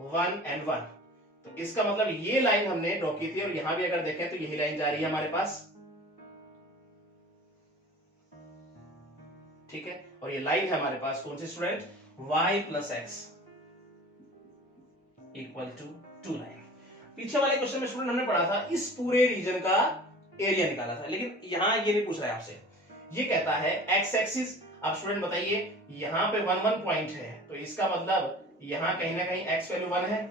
1 and 1। तो इसका मतलब ये लाइन हमने ड्रॉ की थी, और यहां भी अगर देखें तो यही लाइन जा रही है हमारे पास, ठीक है, और ये लाइन है हमारे पास कौन सी स्टूडेंट, y + x = 2 लाइन। पीछे वाले क्वेश्चन में स्टूडेंट हमने पढ़ा था इस पूरे रीजन का एरिया निकाला था, लेकिन यहां ये नहीं पूछ रहा है आपसे, ये कहता है x एक्सिस। आप स्टूडेंट बताइए यहां पे 1 1 पॉइंट है, तो इसका मतलब यहां कहीं ना कहीं x वैल्यू 1 है,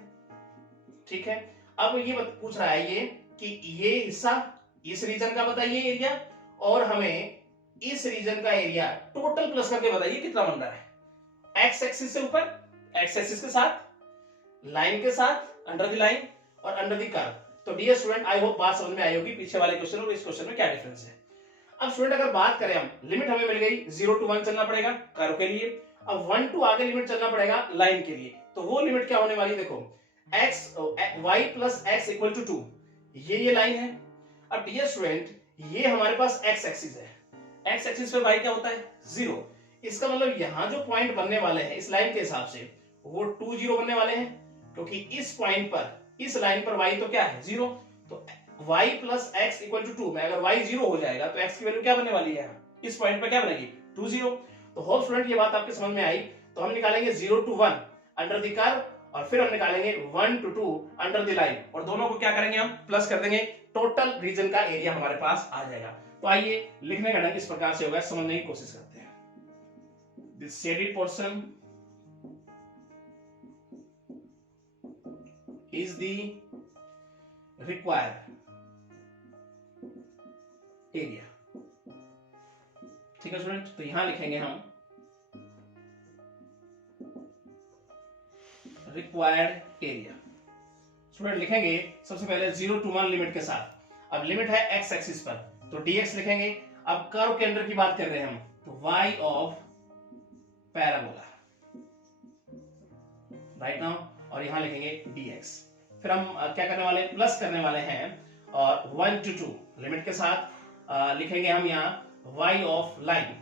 ठीक है। अब ये पूछ रहा है ये कि ये हिस्सा इस रीजन का बताइए एरिया, और हमें इस रीजन का एरिया टोटल प्लस करके बताइए कितना बन रहा है। x एक्सिस से ऊपर, x एक्सिस के साथ, लाइन के साथ, अंडर द लाइन और अंडर द कर्व। तो डियर स्टूडेंट आई होप बात समझ में आई होगी पीछे वाले क्वेश्चन और इस क्वेश्चन में क्या डिफरेंस है। अब स्टूडेंट अगर बात करें हम, लिमिट हमें मिल गई 0 to 1 चलना पड़ेगा कर्व के लिए, अब 1 to आगे लिमिट चलना पड़ेगा लाइन के लिए। तो वो लिमिट क्या होने वाली, देखो y + x = 2, ये लाइन है। अब डियर स्टूडेंट ये हमारे पास x एक्सिस है, x एक्सिस पे y क्या होता है 0। इसका मतलब यहां जो पॉइंट बनने वाले हैं इस लाइन के हिसाब से वो 2 0 बनने वाले हैं, क्योंकि इस पॉइंट पर, इस लाइन पर y तो क्या है 0। तो y + x = 2 में अगर y 0 हो जाएगा तो x की वैल्यू क्या बनने वाली है, इस पॉइंट पर क्या बनेगी 2 0। तो होप स्टूडेंट ये बात आपके समझ में आई। तो हम निकालेंगे 0 to 1 अंडर द कर्व, और फिर हम निकालेंगे 1 to 2 अंडर द लाइन, और दोनों को क्या करेंगे हम प्लस कर देंगे, टोटल रीजन का एरिया हमारे पास आ जाएगा। तो आइए लिखने का ढंग इस प्रकार से होगा, समझने की कोशिश करते हैं। This shaded portion is the required area, ठीक है स्टूडेंट। तो यहां लिखेंगे हम रिक्वायर्ड एरिया। स्टूडेंट लिखेंगे सबसे पहले 0 to 1 लिमिट के साथ। अब लिमिट है x एक्सिस पर, तो dx लिखेंगे। अब कर्व के अंदर की बात कर रहे हैं हम, तो y of parabola right now, और यहां लिखेंगे dx। फिर हम क्या करने वाले, प्लस करने वाले हैं, और 1 to 2 लिमिट के साथ लिखेंगे हम यहाँ y ऑफ लाइन,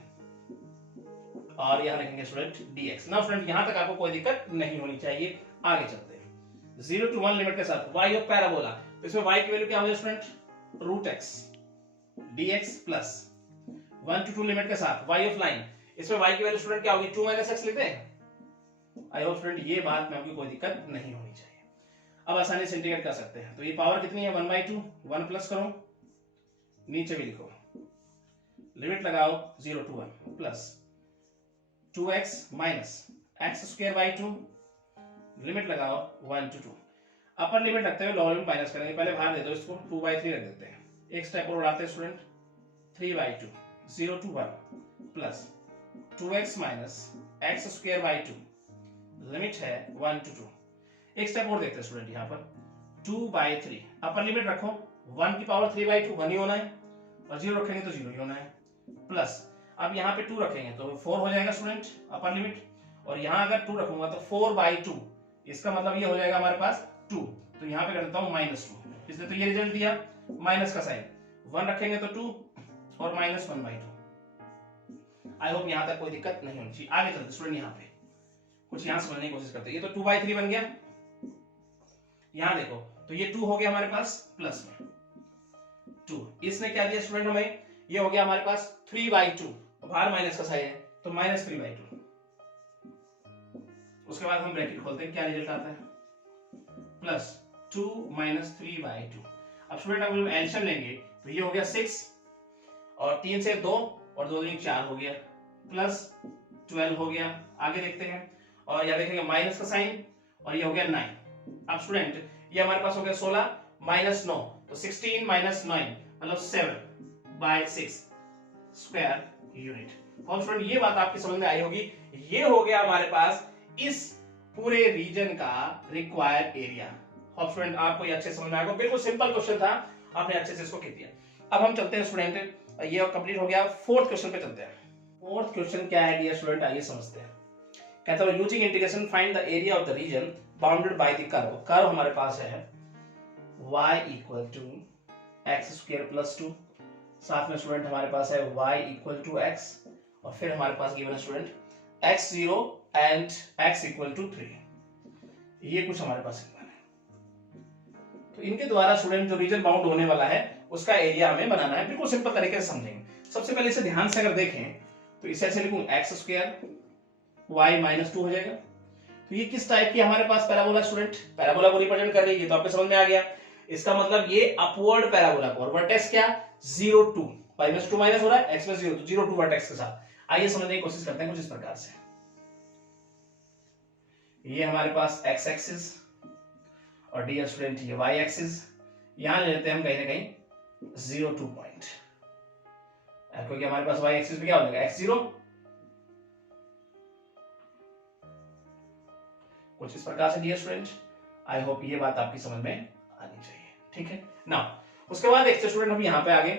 और यहां लिखेंगे स्टूडेंट dx। नाउ स्टूडेंट यहां तक आपको कोई दिक्कत नहीं होनी चाहिए। आगे चलते हैं 0 to 1 लिमिट के साथ y ऑफ पैराबोला, तो इसमें y की वैल्यू क्या होगी student, √x dx plus 1 to 2 limit के साथ y ऑफ लाइन, इसमें y की वैल्यू स्टूडेंट क्या होगी, 2 - x लिखते हैं। आई होप स्टूडेंट ये बात में आपकी कोई दिक्कत नहीं होनी चाहिए। अब आसानी से इंटीग्रेट कर सकते हैं, तो ये पावर कितनी है 1/2, 1 प्लस करो, नीचे भी लिखो, लिमिट लगाओ 0 to 1 plus 2x minus x²/2, limit लगाओ 1 to 2। अपर लिमिट रखते हुए लोअर लिमिट माइनस करेंगे, पहले बाहर दे दो इसको, 2/3 रख देते हैं, एक स्टेप और उड़ाते हैं student, 3/2 0 to 1 plus 2x minus x²/2, limit है 1 to 2। एक स्टेप और देखते हैं स्टूडेंट, यहाँ पर 2/3 अपर लिमिट रखो, 1 की पावर 3/2 1 ही होना है, और 0 रखेंगे तो 0 ही होना है, प्लस अब यहाँ पे 2 रखेंगे तो 4 हो जाएगा स्टूडेंट अपर लिमिट, और यहाँ अगर 2 रखूंगा तो 4/2, इसका मतलब ये हो जाएगा हमारे पास 2, तो यहाँ पे कर देता हूँ -2, इसलिए तो ये रिजल्ट दिया, माइनस का साइन, 1 रखेंगे तो 2 और -1/2। आई होप यहाँ तक कोई दिक्कत नहीं होनी चाहिए। आगे चलते स्टूडेंट, यहाँ पे कुछ यहाँ समझने की कोशिश करते हैं। ये तो 2/3 बन गया, यहां देखो तो ये 2 हो गया हमारे पास प्लस में 2, इसने क्या दिया स्टूडेंट हमें, ये हो गया हमारे पास 3/2, बाहर माइनस का साइन है तो -3/2। उसके बाद हम ब्रैकेट खोलते हैं, क्या रिजल्ट आता है, प्लस 2 - 3/2। अब स्टूडेंट अगर हम एलसीएम लेंगे तो ये हो गया 6, और 3 से 2 और 2 दूनी 4 हो गया, प्लस 12 हो गया। आगे देखते हैं, और यहां देखेंगे माइनस का साइन, और ये हो गया 9। अब स्टूडेंट ये हमारे पास हो गया 16 - 9, तो 16 - 9 मतलब 7/6 स्क्वायर यूनिट। और स्टूडेंट ये बात आपकी समझ में आई होगी, ये हो गया हमारे पास इस पूरे रीजन का रिक्वायर्ड एरिया। और स्टूडेंट आपको ये अच्छे समझ में आएगा, बिल्कुल सिंपल क्वेश्चन था, आपने अच्छे से इसको कर दिया। अब हम चलते हैं स्टूडेंट, ये कंप्लीट हो गया, फोर्थ क्वेश्चन पे चलते हैं। फोर्थ क्वेश्चन क्या है डियर स्टूडेंट, आइए समझते हैं। कहता है using integration find the area of the region bounded by the curve. Curve हमारे पास है y = x² + 2, साथ में स्टूडेंट हमारे पास है y = x, और फिर हमारे पास गिवन है स्टूडेंट x0 एंड x = 3। ये कुछ हमारे पास गिवन है, तो इनके द्वारा स्टूडेंट जो रीजन बाउंड होने वाला है उसका एरिया हमें बनाना है। बिल्कुल सिंपल तरीके से समझेंगे। सबसे पहले इसे ध्यान से अगर देखें तो इसे ऐसे लिखूं x² y - 2 हो जाएगा। तो ये किस टाइप की हमारे पास पैराबोला स्टूडेंट, पैराबोला को रिप्रेजेंट कर रही है, ये तो आपको समझ में आ गया। इसका मतलब ये अपवर्ड पैराबोला को, और वर्टेक्स क्या 0 2 -2 माइनस हो रहा है, x में 0 तो 0 2 वर्टेक्स के साथ। आइए समझने की कोशिश करते हैं कुछ इस प्रकार से। ये हमारे पास x एक्सिस और डियर स्टूडेंट ये y एक्सिस, यहां ले लेते हैं हम कहीं ना कहीं 0 2 पॉइंट, क्योंकि हमारे पास y एक्सिस पे क्या हो जाएगा x0, कुछ इस प्रकार से डियर स्टूडेंट। आई होप ये बात आपकी समझ में आनी चाहिए, ठीक है ना। उसके बाद देखते स्टूडेंट हम यहाँ पे आगे,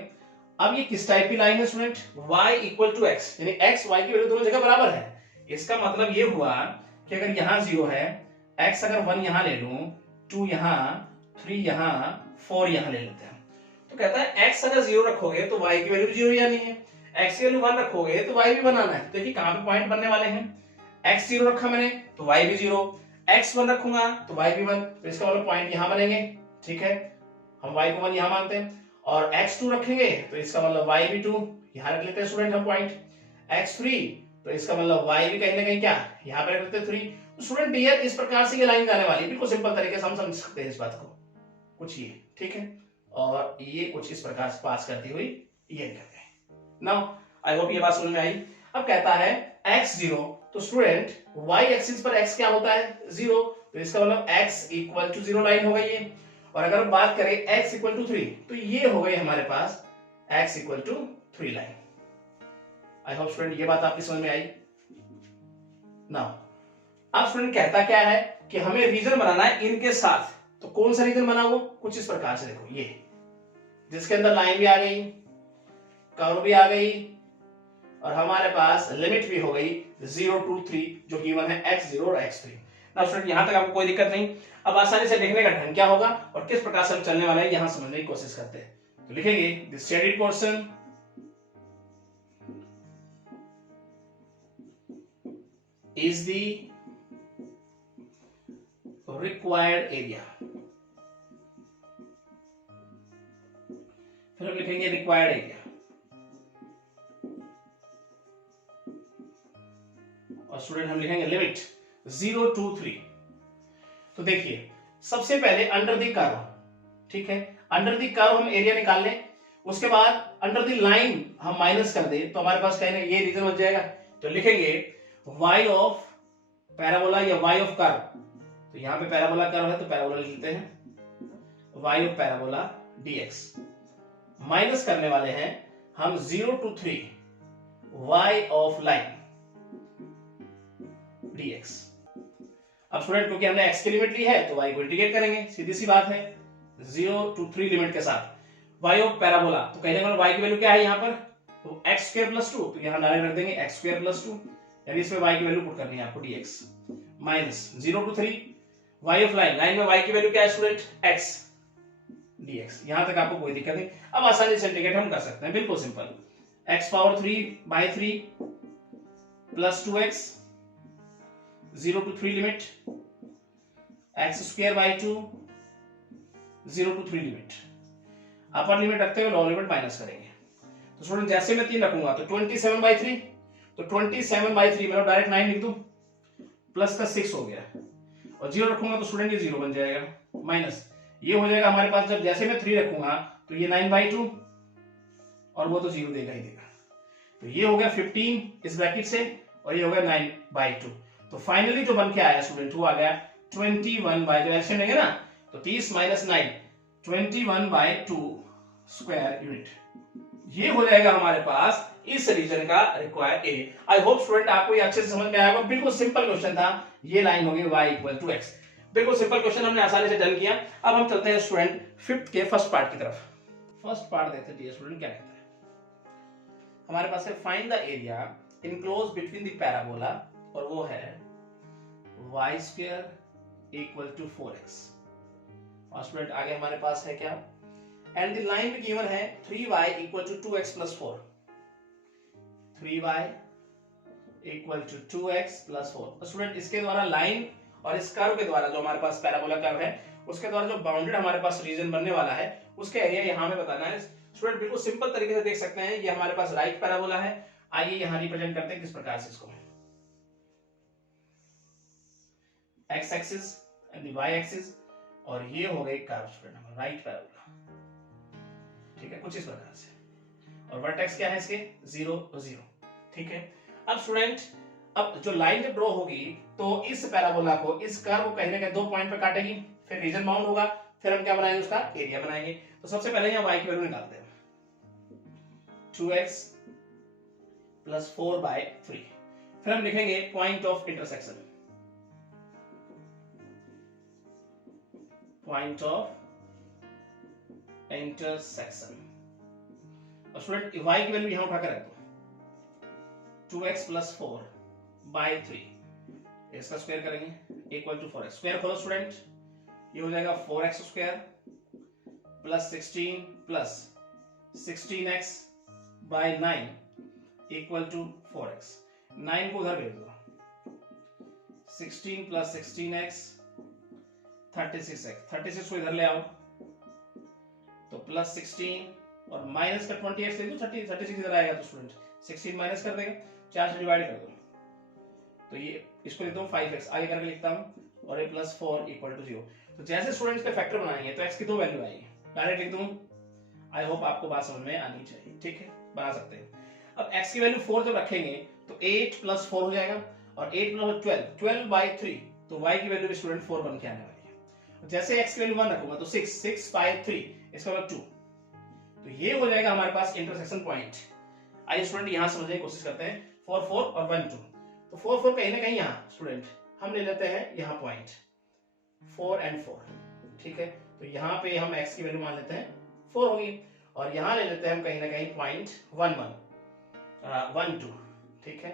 अब ये किस टाइप की लाइन है स्टूडेंट, y = x, यानी x y की वैल्यू दोनों जगह बराबर है। इसका मतलब ये हुआ कि अगर यहाँ 0 है, x अगर 1 यहाँ ले लूं, 2 यहाँ, 3 यहाँ, 4 यहाँ ले लेते हैं, तो कहता है x अगर 0 रखोगे तो y की वैल्यू भी 0 यानी है, x की वैल्यू 1 रखोगे तो y भी बनाना है। देखिए कहां पे पॉइंट बनने वाले हैं, x 0 रखा मैंने तो y भी 0, x 1 रखूंगा तो y भी 1, तो इसका मतलब पॉइंट यहां बनेंगे, ठीक है, हम y को 1 यहां मानते हैं, और x 2 रखेंगे तो इसका मतलब y भी 2 यहां रख लेते हैं स्टूडेंट हम पॉइंट, x 3 तो इसका मतलब y भी कहीं ना कहीं क्या यहां पे रख लेते हैं 3। तो स्टूडेंट डियर इस प्रकार से ये लाइन जाने वाली है, बिल्कुल सिंपल तरीके से हम समझ सकते हैं इस बात को, कुछ ये, ठीक है, और ये कुछ इस प्रकार से पास करती हुई ये निकलते हैं। नाउ आई होप ये बात समझ में आई। अब कहता है x0, तो स्टूडेंट y एक्सिस पर x क्या होता है 0, तो इसका मतलब x = 0 लाइन हो गई है। और अगर बात करें x = 3, तो ये हो गई हमारे पास x = 3 line. I hope student ये बात आपकी समझ में आई। नाउ अब स्टूडेंट कहता क्या है कि हमें रीजन बनाना है इनके साथ, तो कौन सा रीजन बना वो कुछ इस प्रकार से, देखो ये जिसके अंदर लाइन भी आ गई, कर्व भी आ गई और हमारे पास लिमिट भी हो गई 0 to 3 जो गिवन है x0 और x3। ना स्टूडेंट यहां तक आपको कोई दिक्कत नहीं। अब आसानी से लिखने का ढंग क्या होगा और किस प्रकार से हम चलने वाले हैं यहां समझने की कोशिश करते हैं। तो लिखेंगे this shaded portion is the required area. फिर हम लिखेंगे रिक्वायर्ड एरिया और स्टूडेंट हम लिखेंगे लिमिट 0 to 3। तो देखिए सबसे पहले अंडर द कर्व, ठीक है, अंडर द कर्व हम एरिया निकाल लें, उसके बाद अंडर द लाइन हम माइनस कर दें तो हमारे पास कहने ये रीजन बच जाएगा। तो लिखेंगे y ऑफ पैराबोला या y ऑफ कर्व। तो यहां पे पैराबोला कर्व है तो पैराबोला लिख लेते हैं y of parabola dx। Minus करने वाले हैं हम 0 to 3 y of line dx। अब स्टूडेंट क्योंकि हमने x की लिमिट ली है तो y को इंटीग्रेट करेंगे, सीधी सी बात है 0 to 3 लिमिट के साथ y ऑफ पैराबोला। तो कहने का y की वैल्यू क्या है यहाँ पर, तो x स्क्वायर प्लस 2, तो यहाँ डायरेक्ट रख देंगे x स्क्वायर प्लस 2, यानी इसमें y की वैल्यू पुट करनी है आपको dx minus 0 to 3 y of line, line में y की वैल्यू क्या है स्टूडेंट x dx। यहां तक आपको कोई दिक्कत नहीं। अब आसानी से इंटीग्रेट हम कर सकते हैं, बिल्कुल simple, x power 3/3 plus 2x 0 to 3 limit x square by 2 0 to 3 limit, upper limit रखते हुए लोअर लिमिट माइनस करेंगे। तो स्टूडेंट जैसे मैं 3 रखूंगा तो 27/3, तो 27/3 मतलब डायरेक्ट 9 लिख दूं, प्लस का 6 हो गया और 0 रखूंगा तो स्टूडेंट ये 0 बन जाएगा, माइनस ये हो जाएगा हमारे पास। जब जैसे मैं 3 रखूंगा तो ये 9/2 और वो तो 0 देगा ही देगा। तो ये हो गया 15 इस ब्रैकेट से और ये हो गया 9/2। तो फाइनली जो बन के आया स्टूडेंट वो आ गया 21/, जो एलसीएम लेंगे ना तो 30 माइनस 9 21/2 स्क्वायर यूनिट। ये हो जाएगा हमारे पास इस रीजन का required area. I hope student आपको ये अच्छे से समझ में आया होगा। बिल्कुल सिंपल क्वेश्चन था, ये लाइन होगी y = x। बिल्कुल सिंपल क्वेश्चन हमने आसानी से डन किया। अब हम चलते हैं स्टूडेंट फिफ्थ के फर्स्ट पार्ट की तरफ। फर्स्ट पार्ट देखते हैं डियर स्टूडेंट क्या कहता है। हमारे पास है find the area enclose between the parabola और वो है y² = 4x। और स्टूडेंट आगे हमारे पास है क्या, एंड द लाइन में गिवन है 3y = 2x + 4, 3y = 2x + 4। तो स्टूडेंट इसके द्वारा लाइन और इस कर्व के द्वारा जो हमारे पास पैराबोला कर्व है उसके द्वारा जो बाउंडेड हमारे पास रीजन बनने वाला है उसका एरिया यहां में बताना है। स्टूडेंट बिल्कुल सिंपल तरीके से देख सकते हैं, ये हमारे पास राइट पैराबोला है। आइए यहां रिप्रेजेंट करते हैं किस प्रकार से इसको, x axis and y axis और ये हो गई कर्व स्टूडेंट हमारा राइट पैराबोला, ठीक है, कुछ इस प्रकार से। और वर्टेक्स क्या है इसके 0 0, ठीक है। अब स्टूडेंट अब जो लाइन जब ड्रॉ होगी तो इस पैराबोला को, इस कर्व को कहीं ना कहीं 2 पॉइंट पे काटेगी, फिर रीजन बाउंड होगा, फिर हम क्या बनाएंगे उसका एरिया बनाएंगे। तो सबसे पहले यहां y की वैल्यू निकालते हैं 2x + 4/3। फिर हम लिखेंगे point of intersection, point of intersection. और स्टूडेंट y की वैल्यू यहां उठाकर रख दो 2x + 4/3, इसका स्क्वायर करेंगे = 4x। स्क्वायर खोलो स्टूडेंट, ये हो जाएगा 4x² + 16 + 16x/9 = 4x। 9 को उधर भेज दो, 16 + 16x 36x, 36 को इधर ले आओ तो +16 और माइनस का 20x ले दो, 36 इधर आएगा तो स्टूडेंट 16 माइनस कर देगा, 4 से डिवाइड कर दो तो ये इसको लिखता हूं 5x, आगे करके लिखता हूं और ये +4 = 0। तो जैसे स्टूडेंट्स के फैक्टर बनाएंगे तो x की 2 वैल्यू आएगी, डायरेक्ट लिख दूं। आई होप आपको बात समझ में आनी चाहिए, ठीक है, बना सकते हैं। अब x की वैल्यू 4 जब रखेंगे तो 8 + 4 हो जाएगा और 8 + 12 12/3, तो y की वैल्यू भी स्टूडेंट 4 बन के आने वाली है। जैसे x की वैल्यू 1 रखूंगा तो 6 6/3, इसका मतलब 2, तो ये हो जाएगा हमारे पास इंटरसेक्शन पॉइंट। आइए स्टूडेंट यहां समझने की कोशिश करते हैं 4 4 और 1 2। तो 4 4 कहीं ना कहीं यहां स्टूडेंट हम ले लेते हैं यहां पॉइंट 4 and 4, ठीक है। तो यहां पे हम x की वैल्यू मान लेते हैं 4 होगी और यहाँ ले लेते हैं हम कहीं ना कहीं 0.1112, ठीक है।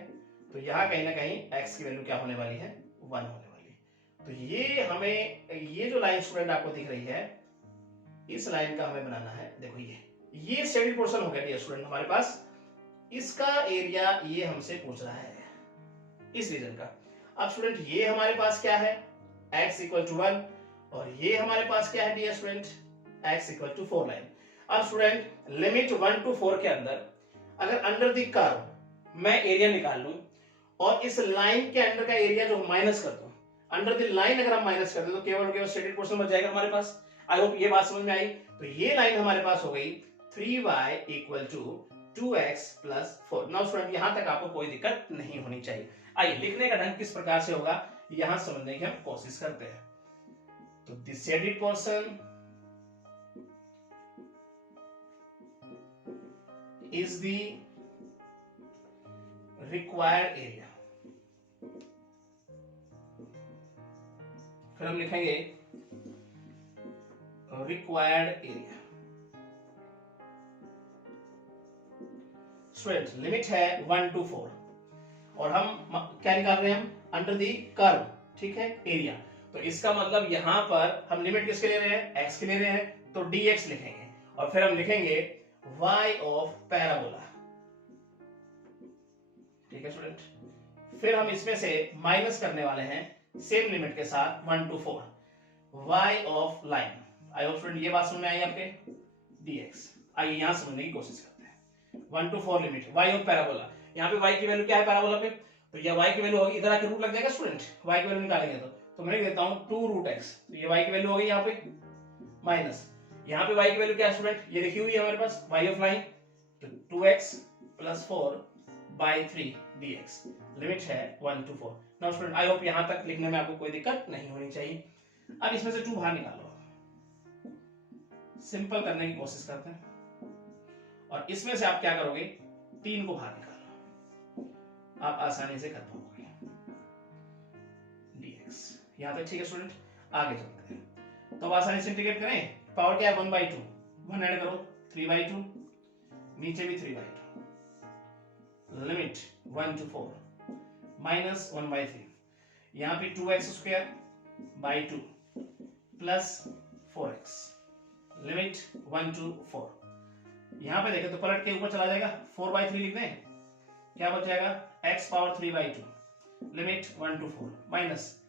तो यहाँ कहीं ना कहीं x की वैल्यू क्या होने वाली है, 1 होने वाली। तो ये हमें, ये जो लाइन स्टूडेंट आपको दिख रही है, इस लाइन का हमें बनाना है। देखो ये शेडेड पोर्शन हो गया डियर स्टूडेंट हमारे पास। इसका एरिया ये हमसे पूछ रहा है, इस रीजन का। अब स्टूडेंट ये हमारे पास क्या है, x इक्वल टू 1, और ये हमारे पास क्या है dear student, x equal to 4 line. अब स्टूडेंट लिमिट 1 to 4 के अंदर अगर अंडर द कर्व मैं एरिया निकाल लूं और इस लाइन के अंडर का एरिया जो माइनस कर दूं, अंडर द लाइन अगर हम माइनस कर दें तो केवल केवल शेडेड पोर्शन बच जाएगा हमारे पास। आई होप ये बात समझ में आई। तो ये लाइन हमारे पास हो गई 3y equal to 2x plus 4। Now student यहां तक आपको कोई दिक्कत नहीं होनी चाहिए। आइए लिखने का ढंग किस प्रकार से होगा यहां समझने की हम कोशिश करते हैं। तो this shaded portion is the required area. फिर हम लिखेंगे रिक्वायर्ड एरिया। स्टूडेंट लिमिट है 1 to 4 और हम क्या निकाल रहे हैं, हम अंडर दी कर्व, ठीक है, एरिया। तो इसका मतलब यहां पर हम लिमिट किसके ले रहे हैं, x के ले रहे हैं, तो dx लिखेंगे और फिर हम लिखेंगे y ऑफ पैराबोला, ठीक है स्टूडेंट। फिर हम इसमें से माइनस करने वाले हैं सेम लिमिट के साथ 1 to 4 y of line. I hope student ये बात समझ में आई आपके, dx। आइए यहां समझने की कोशिश करते हैं। 1 to 4 limit y of parabola, यहाँ पे y की वैल्यू क्या है पैराबोला पे, तो ये y की वैल्यू होगी, इधर आके रूट लग जाएगा स्टूडेंट, y की वैल्यू निकालेंगे तो मैं लिख देता हूं 2√x। तो ये y की वैल्यू होगी यहाँ पे माइनस, यहाँ पे y की वैल्यू क्या है स्टूडेंट, ये लिखी हुई है हमारे पास y ऑफ लाइन, तो 2x प्लस 4/3 dx। लिमिट है 1 to 4। Now student I hope यहाँ तक लिखने में आपको कोई दिक्कत नहीं होनी चाहिए। अब इसमें से 2 बाहर निकालो, सिंपल करने की कोशिश करते हैं, और इसमें से आप क्या करोगे, 3 को बाहर निकालो, आप आसानी से कर पाओगे dx। यहां तक ठीक है स्टूडेंट, आगे चलते हैं। तो अब आसानी से इंटीग्रेट करें, पावर क्या है 1/2, 1 ऐड करो 3/2, नीचे भी 3/2, लिमिट 1 to 4 माइनस 1/3, यहां पे 2x² plus 4x, limit 1 to 4। यहां पे देखें तो पलट के ऊपर चला जाएगा, 4/3 लिख दें, क्या बच जाएगा x power 3/2, limit 1 to 4 minus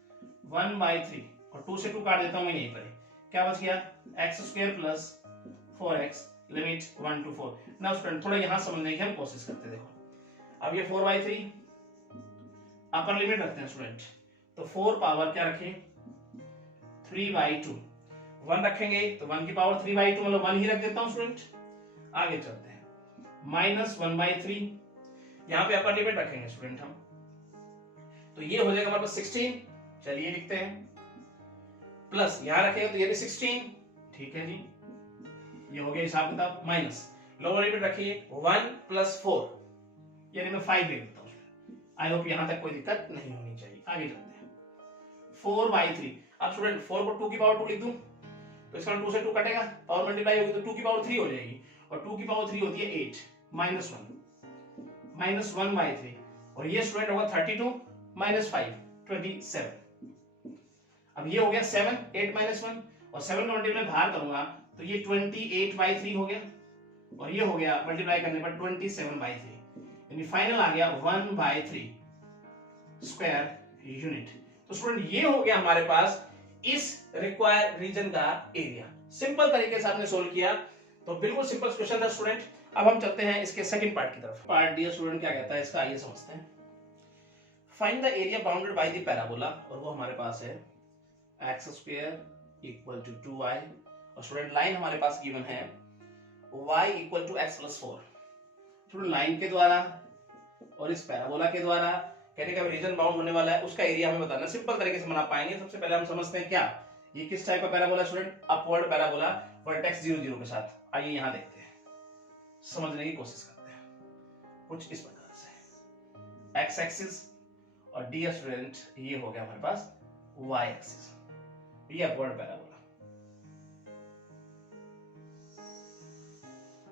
1/3, और 2 से 2 काट देता हूं मैं यहीं पर, क्या बच गया x² plus 4x, limit 1 to 4। Now student थोड़ा यहां समझने की हम कोशिश करते हैं। देखो अब ये 4/3 अपर लिमिट रखते हैं स्टूडेंट, तो 4 पावर क्या रखें 3/2, 1 रखेंगे तो 1 की पावर 3/2 मतलब 1 ही रख देता हूं स्टूडेंट। आगे चलते हैं, माइनस 1/3, यहां पे अपर लिमिट रखेंगे स्टूडेंट हम, तो ये हो जाएगा हमारे पास 16, चलिए लिखते हैं, प्लस यहां रखेंगे तो ये भी 16, ठीक है जी, ये हो गया हिसाब किताब, माइनस लोअर लिमिट रखिए 1 प्लस 4, यानी मैं 5 लिख देता हूं। आई होप यहां तक कोई दिक्कत नहीं होनी चाहिए। आगे चलते हैं, 4/3। अब स्टूडेंट 4 को 2 की पावर 2 लिख दूं तो इसका 2 से 2 कटेगा, पावर मल्टीप्लाई होगी तो 2 की पावर 3 हो जाएगी, और 2 की पावर 3 होती है 8, माइनस 1/3, और ये स्टूडेंट होगा 32 माइनस 5 27। अब ये हो गया 7, 8 माइनस 1, और 7 का मल्टीप्लाई बाहर करूंगा तो ये 28/3 हो गया, और ये हो गया मल्टीप्लाई करने पर 27/3, यानी फाइनल आ गया 1/3 स्क्वायर यूनिट। तो स्टूडेंट ये हो गया हमारे पास इस रिक्वायर्ड रीजन का एरिया। सिंपल तरीके से आपने सोल्व किया, तो बिल्कुल सिंपल क्वेश्चन था स्टूडेंट। अब हम चलते हैं इसके सेकंड पार्ट की तरफ। पार्ट डी स्टूडेंट क्या कहता है इसका, आइए समझते हैं। Find the area bounded by the parabola, और वो हमारे पास है x² इक्वल टू 2y, और स्टूडेंट लाइन हमारे पास गिवन है y equal to x plus 4। Student line के द्वारा और इस पैराबोला के द्वारा कहने का रीजन बाउंड होने वाला है, उसका एरिया हमें बताना। सिंपल तरीके से बना पाएंगे। सबसे पहले हम समझते हैं क्या, ये किस टाइप का parabola student, upward parabola vertex 0 0 के साथ। आइए यहां देखते हैं, समझने की कोशिश करते हैं कुछ इस प्रकार से, x एक्सिस और डी स्टूडेंट ये हो गया हमारे पास y एक्सिस, ये अपवर्ड पैराबोला।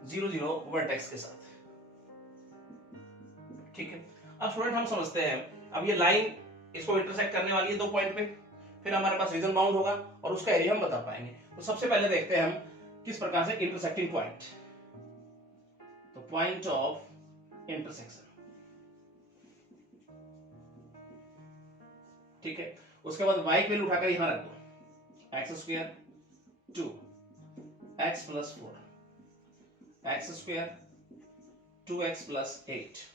0 0 वर्टेक्स के साथ। ठीक है, अब स्टूडेंट हम समझते हैं, अब ये लाइन इसको इंटरसेक्ट करने वाली है 2 पॉइंट पे, फिर हमारे पास रीजन बाउंड होगा और उसका एरिया हम बता पाएंगे। तो सबसे पहले देखते हैं हम किस प्रकार से इंटरसेक्टिंग पॉइंट, तो पॉइंट ऑफ इंटरसेक्शन। ठीक है, उसके बाद y की वैल्यू उठाकर यहां रख दो, x square 2 x plus 4 x square 2x plus 8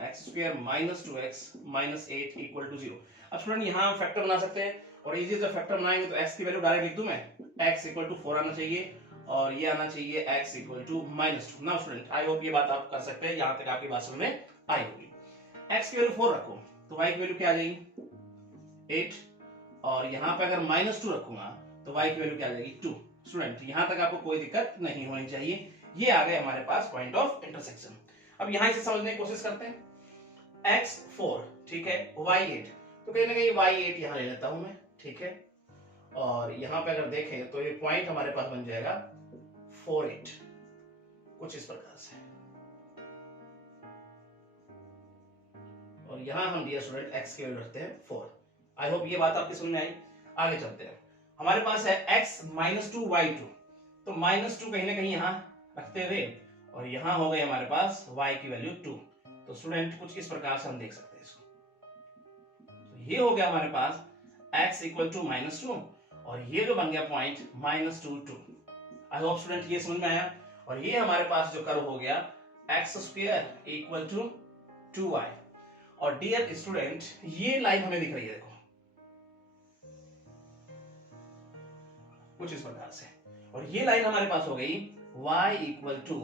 x square minus 2x minus 8 equal to 0। अब स्टूडेंट यहां हम फैक्टर बना सकते हैं, और इजी जब फैक्टर बनाएंगे तो x की वैल्यू डायरेक्ट लिख दूं मैं, x इक्वल टू 4 आना चाहिए और ये आना चाहिए x equal to minus 2। Now student I hope ये बात आप कर सकते हैं, यहां तक आपकी बात समझ में आई होगी। x की वैल्यू 4 रखो तो y की वैल्यू क्या आ जाएगी 8, और यहां पे अगर माइनस 2 रखूंगा तो y की वैल्यू क्या आ जाएगी 2। स्टूडेंट यहां तक आपको कोई दिक्कत नहीं होनी चाहिए। ये आ गए हमारे पास पॉइंट ऑफ इंटरसेक्शन। अब यहां से समझने की कोशिश करते हैं, x 4 ठीक है, y 8, तो कहीं ना कहीं y 8 यहां ले लेता हूं मैं। ठीक है, और यहां पे अगर देखें तो ये पॉइंट हमारे पास बन जाएगा 4 8, कुछ इस प्रकार से, और यहां हम डियर स्टूडेंट x की वैल्यू रखते हैं 4। आई होप ये बात आपकी समझ में आई। आगे चलते हैं, हमारे पास है x माइनस 2 y 2, तो माइनस 2 कहीं ना कहीं यहां रखते हुए, और यहां हो गए हमारे पास y की वैल्यू 2। तो स्टूडेंट कुछ इस प्रकार से हम देख सकते हैं इसको, तो ये हो गया हमारे पास x इक्वल टू माइनस 2, और ये जो बन गया point minus 2 2। I hope student ये समझ में आया। और ये हमारे पास जो कर्व हो गया x square equal to 2y, और डियर स्टूडेंट ये लाइन हमें दिख रही है, देखो कुछ इस प्रकार से, और ये लाइन हमारे पास हो गई y equal to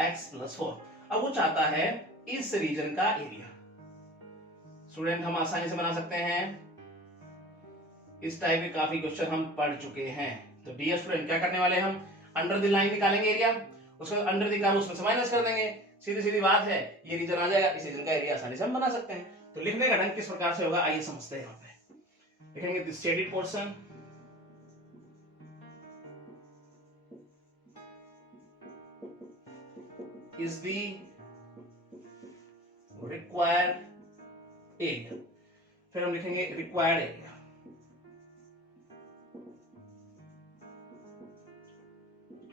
x plus 4। अब वो चाहता है इस रीजन का एरिया। स्टूडेंट हम आसानी से बना सकते हैं, इस टाइप के काफी क्वेश्चन हम पढ़ चुके हैं। तो डियर स्टूडेंट क्या करने वाले, हम अंडर द लाइन निकालेंगे एरिया, उसको अंडर द कर्व उसमें से माइनस कर देंगे, सीधी सीधी बात है, ये रीजन आ जाएगा, इस रीजन का एरिया आसानी से हम बना सकते हैं। तो लिखने का ढंग किस प्रकार से होगा आइए समझते हैं। यहाँ पे लिखेंगे this shaded portion is the required area, फिर हम लिखेंगे required area,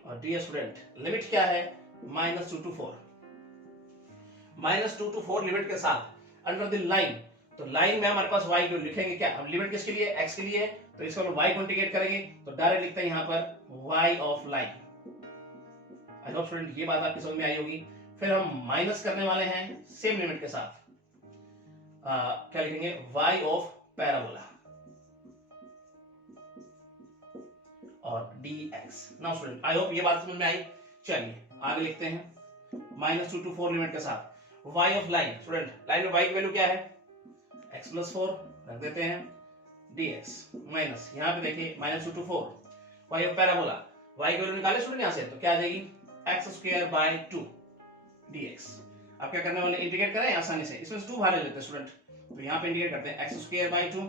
और डियर स्टूडेंट लिमिट क्या है -2 to 4, -2 to 4 लिमिट के साथ अंडर द लाइन। तो लाइन में हमारे पास y को लिखेंगे क्या, अब लिमिट किसके लिए x के लिए है, तो इसको हम y को इंटीग्रेट करेंगे, तो डायरेक्ट लिखते हैं यहाँ पर y of line. I hope student ये बात आपकी समझ में आई होगी। फिर हम माइनस करने वाले हैं सेम लिमिट के साथ, क्या लिखेंगे y ऑफ पैराबोला और dx। Now student I hope ये बात समझ में आई। चलिए आगे लिखते हैं -2 to 4 लिमिट के साथ y of line. Student line में y की वैल्यू क्या है x प्लस 4 रख देते हैं, dx माइनस यहाँ पे देखिए -2 to 4 y of parabola, y की वैल्यू निकाले स्टूडेंट यहाँ से, तो क्या आ जाएगी x स्क्वायर बाय 2 dx। आप क्या करने वाले इंटीग्रेट करें आसानी से, इसमें से 2 बाहर ले लेते हैं स्टूडेंट, तो यहाँ पे इंटीग्रेट करते हैं x square by 2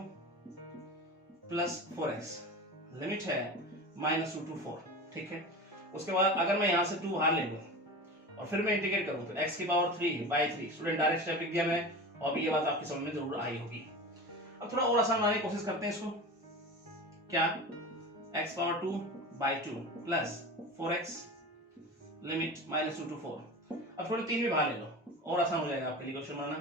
plus 4x, limit है -2 to 4। ठीक है, उसके बाद अगर मैं यहाँ से 2 बाहर ले लूं और फिर मैं इंटीग्रेट करूं तो x की power 3 by 3। Student direct step लिख दिया मैंने, और भी ये बात आपकी समझ में जरूर आई होगी। अब थोड़ा और आसान बनाने की कोशिश करते हैं इसको, क्या x power 2 by 2 plus 4x limit -2 to 4। अब थोड़े 3 भी बाहर ले लो और आसान हो जाएगा आपके लिए question banana.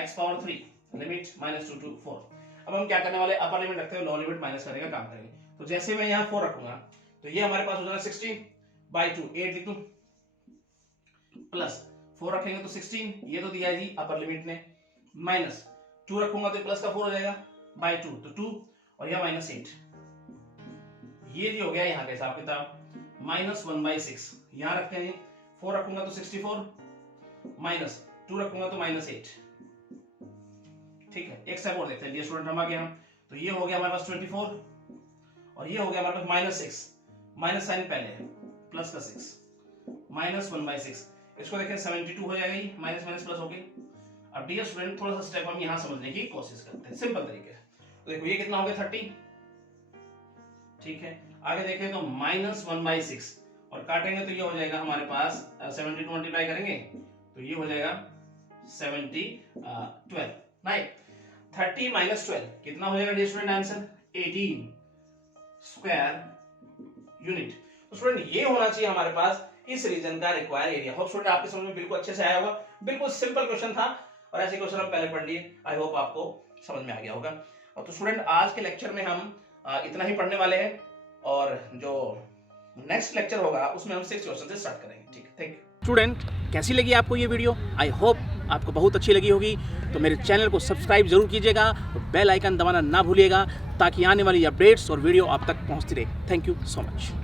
x power 3 limit -2 to 4। अब हम क्या करने वाले, अपर लिमिट रखते हुए लोअर लिमिट माइनस करने का काम करेंगे। तो जैसे मैं यहाँ 4 रखूंगा तो ये हमारे पास हो जाएगा 16 बाय 2, 8 लिख दूं, प्लस 4 रखेंगे तो 16, ये तो दिया है जी अपर लिमिट ने, माइनस 2 रखूंगा तो प्लस का 4 हो जाएगा बाय 2, तो 2 और यह -8। ये जो हो गया यहाँ का हिसाब किताब, -1/6 यहाँ रखते हैं, 4 रखूंगा तो 64, माइनस 2 रखूंगा तो -8। ठीक है, एक स्टेप और देखते हैं स्टूडेंट हम आगे, हम तो ये हो गया हमारे पास 24, और ये हो गया हमारे पास -6, माइनस साइन पहले है, प्लस का 6, -1/6। इसको देखें 72 हो जाएगी, माइनस माइनस प्लस हो गई। अब डियर स्टूडेंट थोड़ा सा स्टेप हम यहाँ समझने की कोशिश करते हैं सिंपल तरीके से। तो देखो ये कितना हो गया 30, ठीक है। आगे देखें तो -1/6, और काटेंगे तो ये हो जाएगा हमारे पास 72 मल्टीप्लाई करेंगे तो ये हो जाएगा 12 राइट। 30 माइनस 12 कितना हो जाएगा dear student answer 18 square unit. तो स्टूडेंट ये होना चाहिए हमारे पास इस रीजन का रिक्वायर्ड एरिया। होप स्टूडेंट आपके समझ में बिल्कुल अच्छे से आया होगा, बिल्कुल सिंपल क्वेश्चन था और ऐसे क्वेश्चन हम पहले पढ़ लिए, आई होप आपको समझ में आ गया होगा। और तो स्टूडेंट आज के लेक्चर में हम इतना ही पढ़ने वाले हैं और जो नेक्स्ट लेक्चर होगा उसमें हम 6 क्वेश्चन से स्टार्ट करेंगे। ठीक है, थैंक यू। स्टूडेंट कैसी लगी आपको ये वीडियो? आई होप आपको बहुत अच्छी लगी होगी। तो मेरे चैनल को सब्सक्राइब जरूर कीजिएगा और बेल आइकन दबाना ना भूलिएगा ताकि आने वाली अपडेट्स और वीडियो आप तक पहुंचती रहे। Thank you so much.